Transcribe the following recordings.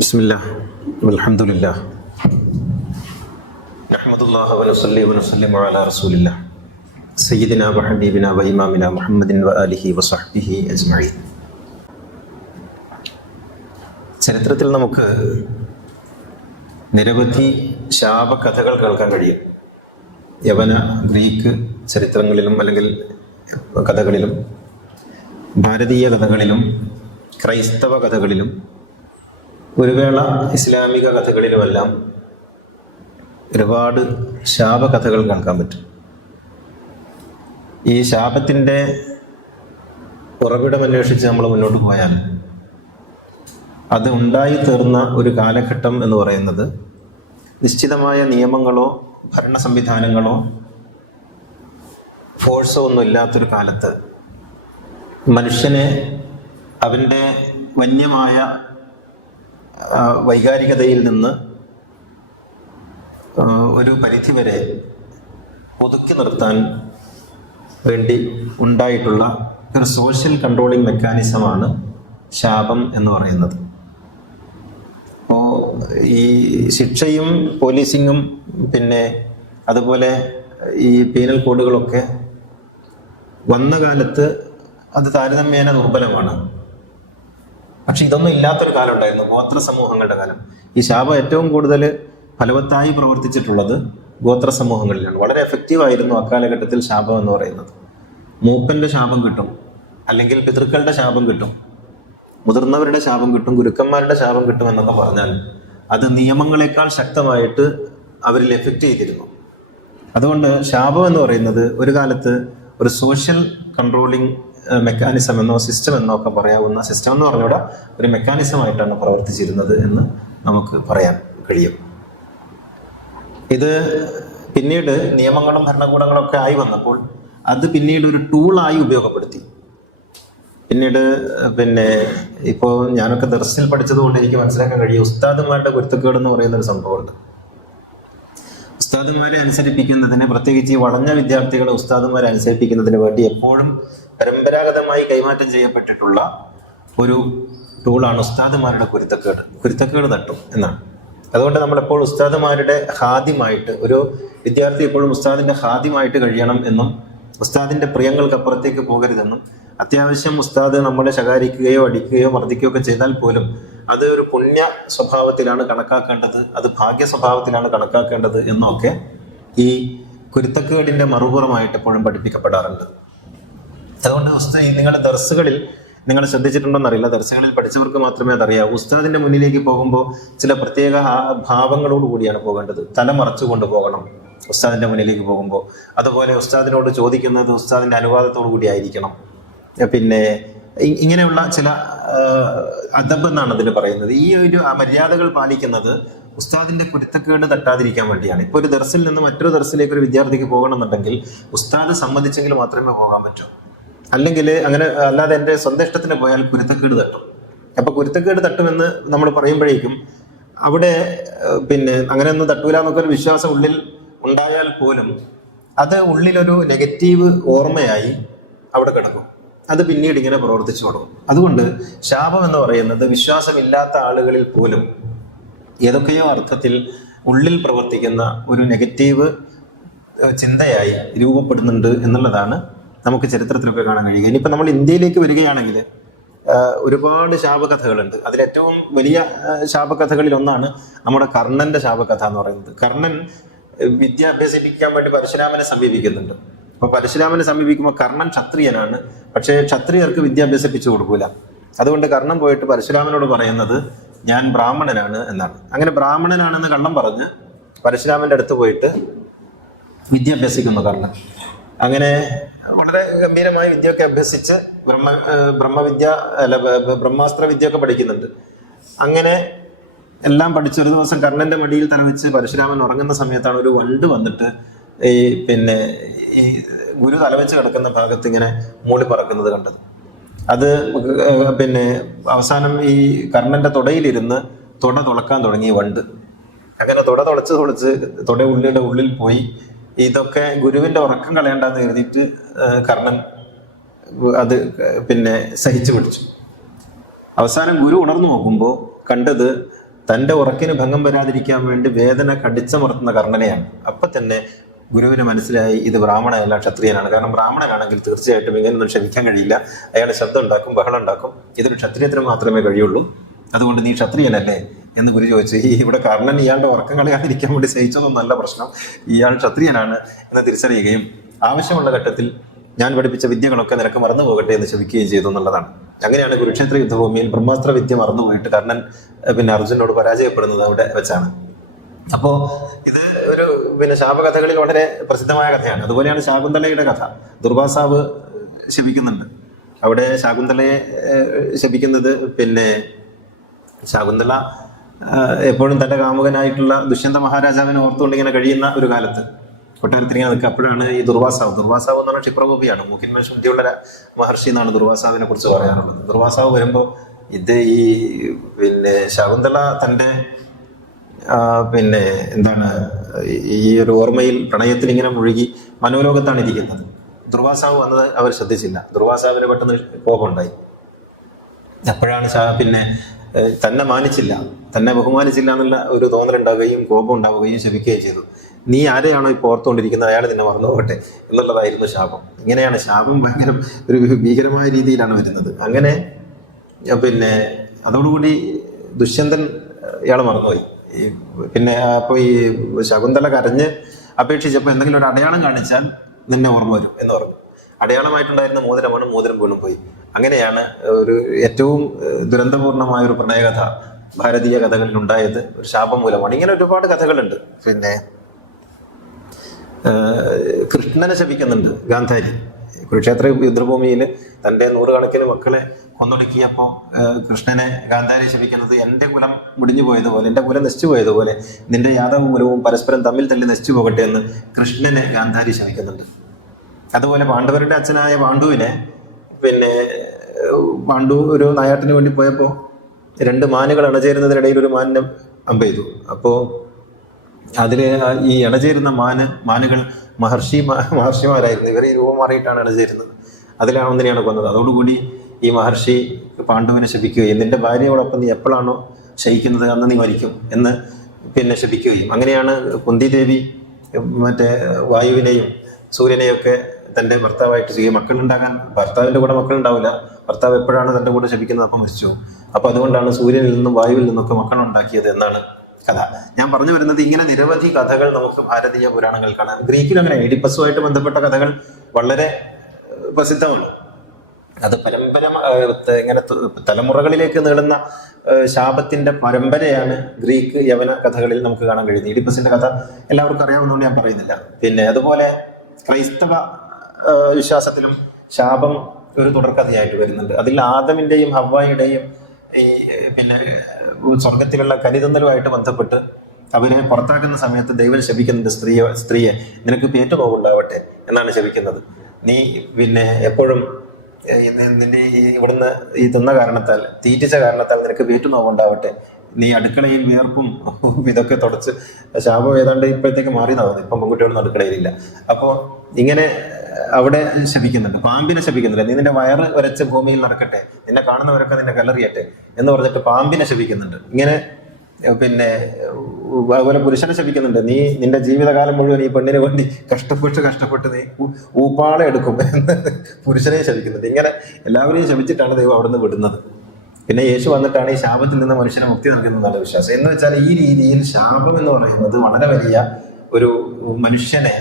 ബിസ്മില്ലാ വൽഹംദുലില്ലാ നഹ്മദുല്ലാഹി വനസ്സല്ലി വനസ്സല്ലിമു അലാ റസൂലില്ലാ സയ്യിദിനാ വഹബീബിനാ വഇമാമിനാ മുഹമ്മദിൻ വആലിഹി വസഹ്ബിഹി അജ്മഈൻ. ചരിത്രത്തിൽ നമുക്ക് നിരവധി ശാപകഥകൾ കേൾക്കാൻ കഴിയും. യവന ഗ്രീക്ക് ചരിത്രങ്ങളിലും അല്ലെങ്കിൽ കഥകളിലും ഭാരതീയ കഥകളിലും ക്രൈസ്തവ കഥകളിലും ഒരു വേള ഇസ്ലാമിക കഥകളിലുമെല്ലാം ഒരുപാട് ശാപകഥകൾ കേൾക്കാൻ പറ്റും. ഈ ശാപത്തിൻ്റെ ഉറവിടം അന്വേഷിച്ച് നമ്മൾ മുന്നോട്ട് പോയാൽ അത് ഉണ്ടായിത്തീർന്ന ഒരു കാലഘട്ടം എന്ന് പറയുന്നത് നിശ്ചിതമായ നിയമങ്ങളോ ഭരണ സംവിധാനങ്ങളോ ഫോഴ്സോ ഒന്നും ഇല്ലാത്തൊരു കാലത്ത് മനുഷ്യനെ അവൻ്റെ വന്യമായ വൈകാരികതയിൽ നിന്ന് ഒരു പരിധിവരെ ഒതുക്കി നിർത്താൻ വേണ്ടി ഉണ്ടായിട്ടുള്ള ഒരു സോഷ്യൽ കൺട്രോളിങ് മെക്കാനിസമാണ് ശാപം എന്ന് പറയുന്നത്. അപ്പോൾ ഈ ശിക്ഷയും പോലീസിങ്ങും പിന്നെ അതുപോലെ ഈ പീനൽ കോഡുകളൊക്കെ വന്ന കാലത്ത് അത് താരതമ്യേന ദുർബലമാണ്. പക്ഷെ ഇതൊന്നും ഇല്ലാത്തൊരു കാലം ഉണ്ടായിരുന്നു, ഗോത്ര സമൂഹങ്ങളുടെ കാലം. ഈ ശാപം ഏറ്റവും കൂടുതൽ ഫലവത്തായി പ്രവർത്തിച്ചിട്ടുള്ളത് ഗോത്ര സമൂഹങ്ങളിലാണ്. വളരെ എഫക്റ്റീവായിരുന്നു അക്കാലഘട്ടത്തിൽ ശാപം എന്ന് പറയുന്നത്. മൂപ്പന്റെ ശാപം കിട്ടും, അല്ലെങ്കിൽ പിതൃക്കളുടെ ശാപം കിട്ടും, മുതിർന്നവരുടെ ശാപം കിട്ടും, ഗുരുക്കന്മാരുടെ ശാപം കിട്ടും എന്നൊക്കെ പറഞ്ഞാൽ അത് നിയമങ്ങളെക്കാൾ ശക്തമായിട്ട് അവരിൽ എഫക്റ്റ് ചെയ്തിരുന്നു. അതുകൊണ്ട് ശാപം എന്ന് പറയുന്നത് ഒരു കാലത്ത് ഒരു സോഷ്യൽ കൺട്രോളിങ് മെക്കാനിസം എന്നോ സിസ്റ്റം എന്നോ ഒക്കെ പറയാവുന്ന, സിസ്റ്റം എന്ന് പറഞ്ഞൂടെ ഒരു മെക്കാനിസമായിട്ടാണ് പ്രവർത്തിച്ചിരുന്നത് എന്ന് നമുക്ക് പറയാൻ കഴിയും. ഇത് പിന്നീട് നിയമങ്ങളും ഭരണകൂടങ്ങളും ഒക്കെ ആയി വന്നപ്പോൾ അത് പിന്നീട് ഒരു ടൂളായി ഉപയോഗപ്പെടുത്തി. പിന്നീട് ഇപ്പോൾ ഞാനൊക്കെ ദർസിൽ പഠിച്ചതുകൊണ്ട് എനിക്ക് മനസ്സിലാക്കാൻ കഴിയും, ഉസ്താദുമാരുടെ കുരുത്തക്കേട് എന്ന് പറയുന്ന ഒരു സംഭവമുണ്ട്. ഉസ്താദുമാരെ അനുസരിപ്പിക്കുന്നതിന്, പ്രത്യേകിച്ച് ഈ വളഞ്ഞ വിദ്യാർത്ഥികളെ ഉസ്താദുമാരെ അനുസരിപ്പിക്കുന്നതിന് വേണ്ടി എപ്പോഴും പരമ്പരാഗതമായി കൈമാറ്റം ചെയ്യപ്പെട്ടിട്ടുള്ള ഒരു ടൂളാണ് ഉസ്താദുമാരുടെ കുരുത്തക്കേട് തട്ടും എന്നാണ്. അതുകൊണ്ട് നമ്മളെപ്പോൾ ഉസ്താദുമാരുടെ ഹാദിമായിട്ട്, ഒരു വിദ്യാർത്ഥി എപ്പോഴും ഉസ്താദിന്റെ ഹാദിമായിട്ട് കഴിയണം എന്നും ഉസ്താദിന്റെ പ്രിയങ്ങൾക്ക് അപ്പുറത്തേക്ക് പോകരുതെന്നും, അത്യാവശ്യം ഉസ്താദ് നമ്മളെ ശകാരിക്കുകയോ അടിക്കുകയോ മർദ്ദിക്കുകയോ ഒക്കെ ചെയ്താൽ പോലും അത് ഒരു പുണ്യ സ്വഭാവത്തിലാണ് കണക്കാക്കേണ്ടത്, അത് ഭാഗ്യ സ്വഭാവത്തിലാണ് കണക്കാക്കേണ്ടത് എന്നൊക്കെ ഈ കുരുത്തക്കേടിന്റെ മറുപുറമായിട്ട് എപ്പോഴും പഠിപ്പിക്കപ്പെടാറുണ്ട്. അതുകൊണ്ട് നിങ്ങളുടെ ദർസുകളിൽ നിങ്ങൾ ശ്രദ്ധിച്ചിട്ടുണ്ടോയെന്നറിയില്ല, ദർസുകളിൽ പഠിച്ചവർക്ക് മാത്രമേ അതറിയാവൂ. ഉസ്താദിന്റെ മുന്നിലേക്ക് പോകുമ്പോൾ ചില പ്രത്യേക ഭാവങ്ങളോട് കൂടിയാണ് പോകേണ്ടത്. തല മറച്ചുകൊണ്ട് പോകണം ഉസ്താദിന്റെ മുന്നിലേക്ക് പോകുമ്പോൾ. അതുപോലെ ഉസ്താദിനോട് ചോദിക്കുന്നത് ഉസ്താദിന്റെ അനുവാദത്തോടു കൂടി ആയിരിക്കണം. പിന്നെ ഇങ്ങനെയുള്ള ചില അദബ് എന്നാണ് അതിന് പറയുന്നത്. ഈ ഒരു മര്യാദകൾ പാലിക്കുന്നത് ഉസ്താദിന്റെ കുരുത്തക്കേട് തട്ടാതിരിക്കാൻ വേണ്ടിയാണ്. ഇപ്പോൾ ഒരു ദർസിൽ നിന്ന് മറ്റൊരു ദർസിലേക്ക് ഒരു വിദ്യാർത്ഥിക്ക് പോകണമെന്നുണ്ടെങ്കിൽ ഉസ്താദ് സമ്മതിച്ചെങ്കിൽ മാത്രമേ പോകാൻ പറ്റൂ. അല്ലെങ്കിൽ അങ്ങനെ അല്ലാതെ എൻ്റെ സ്വന്തം ഇഷ്ടത്തിന് പോയാൽ കുരുത്തക്കേട് തട്ടും. അപ്പൊ കുരുത്തക്കേട് തട്ടുമെന്ന് നമ്മൾ പറയുമ്പോഴേക്കും അവിടെ അങ്ങനെ ഒന്നും തട്ടൂല എന്നൊക്കെ ഒരു വിശ്വാസം ഉള്ളിൽ ഉണ്ടായാൽ പോലും അത് ഉള്ളിലൊരു നെഗറ്റീവ് ഓർമ്മയായി അവിടെ കിടക്കും. അത് പിന്നീട് ഇങ്ങനെ പ്രവർത്തിച്ചു തുടങ്ങും. അതുകൊണ്ട് ശാപം എന്ന് പറയുന്നത് വിശ്വാസമില്ലാത്ത ആളുകളിൽ പോലും ഏതൊക്കെയോ അർത്ഥത്തിൽ ഉള്ളിൽ പ്രവർത്തിക്കുന്ന ഒരു നെഗറ്റീവ് ചിന്തയായി രൂപപ്പെടുന്നുണ്ട് എന്നുള്ളതാണ് നമുക്ക് ചരിത്രത്തിലൊക്കെ കാണാൻ കഴിയുക. ഇനിയിപ്പോൾ നമ്മൾ ഇന്ത്യയിലേക്ക് വരികയാണെങ്കിൽ ഒരുപാട് ശാപകഥകളുണ്ട്. അതിലേറ്റവും വലിയ ശാപകഥകളിൽ ഒന്നാണ് നമ്മുടെ കർണന്റെ ശാപകഥ എന്ന് പറയുന്നത്. കർണൻ വിദ്യ അഭ്യസിപ്പിക്കാൻ വേണ്ടി പരശുരാമനെ സമീപിക്കുന്നുണ്ട്. അപ്പൊ പരശുരാമനെ സമീപിക്കുമ്പോൾ കർണൻ ക്ഷത്രിയനാണ്, പക്ഷേ ക്ഷത്രിയർക്ക് വിദ്യ അഭ്യസിപ്പിച്ചു കൊടുക്കൂല. അതുകൊണ്ട് കർണൻ പോയിട്ട് പരശുരാമനോട് പറയുന്നത് ഞാൻ ബ്രാഹ്മണനാണ് എന്നാണ്. അങ്ങനെ ബ്രാഹ്മണനാണെന്ന് കള്ളം പറഞ്ഞ് പരശുരാമന്റെ അടുത്ത് പോയിട്ട് വിദ്യ അഭ്യസിക്കുന്നു കർണൻ. അങ്ങനെ വളരെ ഗംഭീരമായി വിദ്യയൊക്കെ അഭ്യസിച്ച് ബ്രഹ്മാസ്ത്ര വിദ്യയൊക്കെ പഠിക്കുന്നുണ്ട്. അങ്ങനെ എല്ലാം പഠിച്ചൊരു ദിവസം കർണന്റെ മടിയിൽ തലവെച്ച് പരശുരാമൻ ഉറങ്ങുന്ന സമയത്താണ് ഒരു വണ്ട് വന്നിട്ട് ഈ ഗുരു തലവെച്ച് കിടക്കുന്ന ഭാഗത്ത് ഇങ്ങനെ മൂളി പറക്കുന്നത് കണ്ടത്. അത് അവസാനം ഈ കർണന്റെ തുടയിലിരുന്ന് തുട തുളക്കാൻ തുടങ്ങി വണ്ട്. അങ്ങനെ തുട തുളച്ച് തുട ഉള്ളിൽ പോയി. ഇതൊക്കെ ഗുരുവിന്റെ ഉറക്കം കളയണ്ടെന്ന് കരുതിയിട്ട് കർണൻ അത് സഹിച്ചു പിടിച്ചു. അവസാനം ഗുരു ഉണർന്നു നോക്കുമ്പോൾ കണ്ടത് തൻ്റെ ഉറക്കിന് ഭംഗം വരാതിരിക്കാൻ വേണ്ടി വേദന കടിച്ചമർത്തുന്ന കർണനെയാണ്. അപ്പം തന്നെ ഗുരുവിന് മനസ്സിലായി ഇത് ബ്രാഹ്മണനല്ല, ക്ഷത്രിയനാണ്. കാരണം ബ്രാഹ്മണനാണെങ്കിൽ തീർച്ചയായിട്ടും ഇങ്ങനെയൊന്നും ക്ഷമിക്കാൻ കഴിയില്ല. അയാൾ ശബ്ദം ഉണ്ടാക്കും, ബഹളം ഉണ്ടാക്കും. ഇതൊരു ക്ഷത്രിയത്തിന് മാത്രമേ കഴിയുള്ളൂ. അതുകൊണ്ട് നീ ക്ഷത്രിയനല്ലേ എന്ന് ഗുരു ചോദിച്ചു. ഇവിടെ കർണൻ ഇയാളുടെ ഉറക്കം കളയാതിരിക്കാൻ വേണ്ടി സഹിച്ചതൊന്നല്ല പ്രശ്നം, ഇയാൾ ക്ഷത്രിയനാണ് എന്ന് തിരിച്ചറിയുകയും ആവശ്യമുള്ള ഘട്ടത്തിൽ ഞാൻ പഠിപ്പിച്ച വിദ്യകളൊക്കെ നിനക്ക് മറന്നു പോകട്ടെ എന്ന് ശപിക്കുകയും ചെയ്തു എന്നുള്ളതാണ്. അങ്ങനെയാണ് കുരുക്ഷേത്ര യുദ്ധഭൂമിയിൽ ബ്രഹ്മാസ്ത്ര വിദ്യ മറന്നുപോയിട്ട് കർണൻ അർജുനോട് പരാജയപ്പെടുന്നത് അവിടെ വെച്ചാണ്. അപ്പോ ഇത് ഒരു ശാപകഥകളിൽ വളരെ പ്രസിദ്ധമായ കഥയാണ്. അതുപോലെയാണ് ശാകുന്തളയുടെ കഥ. ദുർവാസാവ് ശപിക്കുന്നുണ്ട്. അവിടെ ശാകുന്തളയെ ശപിക്കുന്നത് ശാകുന്തള എപ്പോഴും തന്റെ കാമുകനായിട്ടുള്ള ദുഷ്യന്ത മഹാരാജാവിനെ ഓർത്തുകൊണ്ട് ഇങ്ങനെ കഴിയുന്ന ഒരു കാലത്ത് കൊട്ടാരത്തിൽ ഇങ്ങനെ നിൽക്കുക. അപ്പോഴാണ് ഈ ദുർവാസാവ് എന്ന് പറഞ്ഞാൽ ക്ഷിപ്രകോപിയാണ്, മൂക്കിന്മേൽ ശുദ്ധിയുള്ള മഹർഷി എന്നാണ് ദുർവാസാവിനെ കുറിച്ച് പറയാറുള്ളത്. ദുർവാസാവ് വരുമ്പോൾ ഇത് ശകുന്തള തൻ്റെ ഈ ഒരു ഓർമ്മയിൽ പ്രണയത്തിൽ ഇങ്ങനെ മുഴുകി മനോലോകത്താണ് ഇരിക്കുന്നത്. ദുർവാസാവ് വന്നത് അവർ ശ്രദ്ധിച്ചില്ല. ദുർവാസാവിന് പെട്ടെന്ന് കോപമുണ്ടായി. അപ്പോഴാണ് തന്നെ മാനിച്ചില്ല, തന്നെ ബഹുമാനിച്ചില്ല എന്നുള്ള ഒരു തോന്നലുണ്ടാവുകയും കോപം ഉണ്ടാവുകയും ശപിക്കുകയും ചെയ്തു. നീ ആരെയാണോ ഇപ്പോൾ ഓർത്തുകൊണ്ടിരിക്കുന്നത് അയാൾ നിന്നെ മറന്നു പോകട്ടെ എന്നുള്ളതായിരുന്നു ശാപം. ഇങ്ങനെയാണ് ശാപം ഭയങ്കര ഒരു ഭീകരമായ രീതിയിലാണ് വരുന്നത്. അങ്ങനെ അതോടുകൂടി ദുഷ്യന്തൻ ഇയാളെ മറന്നുപോയി. അപ്പോൾ ഈ ശകുന്തള കരഞ്ഞ് അപേക്ഷിച്ചപ്പോൾ എന്തെങ്കിലും ഒരു അടയാളം കാണിച്ചാൽ നിന്നെ ഓർമ്മ വരും എന്ന് പറഞ്ഞു. അടയാളമായിട്ടുണ്ടായിരുന്ന മോതിരമാണ്, മോതിരം വീണും പോയി. അങ്ങനെയാണ് ഒരു ഏറ്റവും ദുരന്തപൂർണമായ ഒരു പ്രണയകഥ ഭാരതീയ കഥകളിൽ ഉണ്ടായത് ഒരു ശാപം മൂലമാണ്. ഇങ്ങനെ ഒരുപാട് കഥകളുണ്ട്. കൃഷ്ണനെ ശപിക്കുന്നുണ്ട് ഗാന്ധാരി. കുരുക്ഷേത്ര യുദ്ധഭൂമിയിൽ തൻ്റെ 100 കണക്കിന് മക്കളെ കൊന്നൊടുക്കിയപ്പോൾ കൃഷ്ണനെ ഗാന്ധാരി ശപിക്കുന്നത് എൻ്റെ കുലം മുടിഞ്ഞു പോയതുപോലെ, എൻ്റെ കുലം നശിച്ചു പോയതുപോലെ നിന്റെ യാദവ കുലവും പരസ്പരം തമ്മിൽ തല്ലി നശിച്ചു പോകട്ടെ എന്ന് കൃഷ്ണനെ ഗാന്ധാരി ശപിക്കുന്നുണ്ട്. അതുപോലെ പാണ്ഡവരുടെ അച്ഛനായ പാണ്ഡുവിനെ പാണ്ഡു ഒരു നായാട്ടിന് വേണ്ടി പോയപ്പോൾ 2 മാനുകൾ ഇണചേരുന്നതിനിടയിൽ ഒരു മാനിനെ അമ്പെയ്തു. അപ്പോൾ അതിൽ ഈ ഇണചേരുന്ന മാനുകൾ മഹർഷിമാരായിരുന്നു. ഇവർ ഈ രൂപം മാറിയിട്ടാണ് ഇണചേരുന്നത്. അതിലാണ് ഒന്നിനെയാണ് കൊന്നത്. അതോടുകൂടി ഈ മഹർഷി പാണ്ഡുവിനെ ശപിക്കുകയും നിന്റെ ഭാര്യയോടൊപ്പം നീ എപ്പോഴാണോ ശയിക്കുന്നത് അന്ന് നീ മരിക്കും എന്ന് ശപിക്കുകയും, അങ്ങനെയാണ് കുന്തിദേവി വായുവിനെയും സൂര്യനെയൊക്കെ തൻ്റെ ഭർത്താവായിട്ട് ചെയ്യുക. മക്കളുണ്ടാകാൻ ഭർത്താവിൻ്റെ കൂടെ മക്കളുണ്ടാവില്ല. ഭർത്താവ് എപ്പോഴാണ് തൻ്റെ കൂടെ ശപിക്കുന്നത് അപ്പം മരിച്ചു. അപ്പോൾ അതുകൊണ്ടാണ് സൂര്യനിൽ നിന്നും വായുവിൽ നിന്നൊക്കെ മക്കളുണ്ടാക്കിയത് എന്നാണ് കഥ. ഞാൻ പറഞ്ഞു വരുന്നത് ഇങ്ങനെ നിരവധി കഥകൾ നമുക്ക് ഭാരതീയ പുരാണങ്ങൾ കാണാം. ഗ്രീക്കിൽ അങ്ങനെ എഡിപ്പസുമായിട്ട് ബന്ധപ്പെട്ട കഥകൾ വളരെ പ്രസിദ്ധമാണ്. അത് ഇങ്ങനെ തലമുറകളിലേക്ക് നീളുന്ന ശാപത്തിന്റെ പരമ്പരയാണ് ഗ്രീക്ക് യവന കഥകളിൽ നമുക്ക് കാണാൻ കഴിയുന്നത്. എഡിപ്പസിന്റെ കഥ എല്ലാവർക്കും അറിയാവുന്നതുകൊണ്ട് ഞാൻ പറയുന്നില്ല. അതുപോലെ ക്രൈസ്തവ വിശ്വാസത്തിലും ശാപം ഒരു തുടർക്കഥയായിട്ട് വരുന്നുണ്ട്. അതിൽ ആദമിന്റെയും ഹവ്വായുടെയും ഈ സ്വർഗത്തിലുള്ള കലിതന്നലുമായിട്ട് ബന്ധപ്പെട്ട് അവരെ പുറത്താക്കുന്ന സമയത്ത് ദൈവം ശപിക്കുന്നുണ്ട് സ്ത്രീയെ നിനക്ക് പേറ്റു നോവുണ്ടാവട്ടെ എന്നാണ് ശപിക്കുന്നത്. നീ എപ്പോഴും നിന്റെ ഇവിടുന്ന് ഈ തിന്ന കാരണത്താൽ തീറ്റിച്ച കാരണത്താൽ നിനക്ക് പേറ്റു നോവുണ്ടാവട്ടെ, നീ അടുക്കളയിൽ വിയർപ്പും ഇതൊക്കെ തുടച്ച് ശാപം ഏതാണ്ട് ഇപ്പോഴത്തേക്ക് മാറി നടന്നു. ഇപ്പം പെൺകുട്ടികളൊന്നും അടുക്കളയിലില്ല. അപ്പോൾ ഇങ്ങനെ അവിടെ ശപിക്കുന്നുണ്ട്. പാമ്പിനെ ശപിക്കുന്നുണ്ട്. നീ നിന്റെ വയറ് വരച്ച് ഭൂമിയിൽ നടക്കട്ടെ, നിന്നെ കാണുന്നവരൊക്കെ നിന്നെ കല്ലെറിയട്ടെ എന്ന് പറഞ്ഞിട്ട് പാമ്പിനെ ശപിക്കുന്നുണ്ട്. ഇങ്ങനെ അതുപോലെ പുരുഷനെ ശപിക്കുന്നുണ്ട്. നീ നിന്റെ ജീവിതകാലം മുഴുവൻ ഈ പെണ്ണിന് വേണ്ടി കഷ്ടപ്പെട്ട് നീ ഊപ്പാളെ എടുക്കും എന്ന് പുരുഷനെ ശപിക്കുന്നുണ്ട്. ഇങ്ങനെ എല്ലാവരെയും ശപിച്ചിട്ടാണ് ദൈവം അവിടെ നിന്ന് വിടുന്നത്. യേശു വന്നിട്ടാണ് ഈ ശാപത്തിൽ നിന്ന് മനുഷ്യനെ മുക്തി നൽകുന്നതാണ് വിശ്വാസം. എന്ന് വെച്ചാൽ ഈ രീതിയിൽ ശാപം എന്ന് പറയുന്നത് വളരെ വലിയ ഒരു മനുഷ്യനെ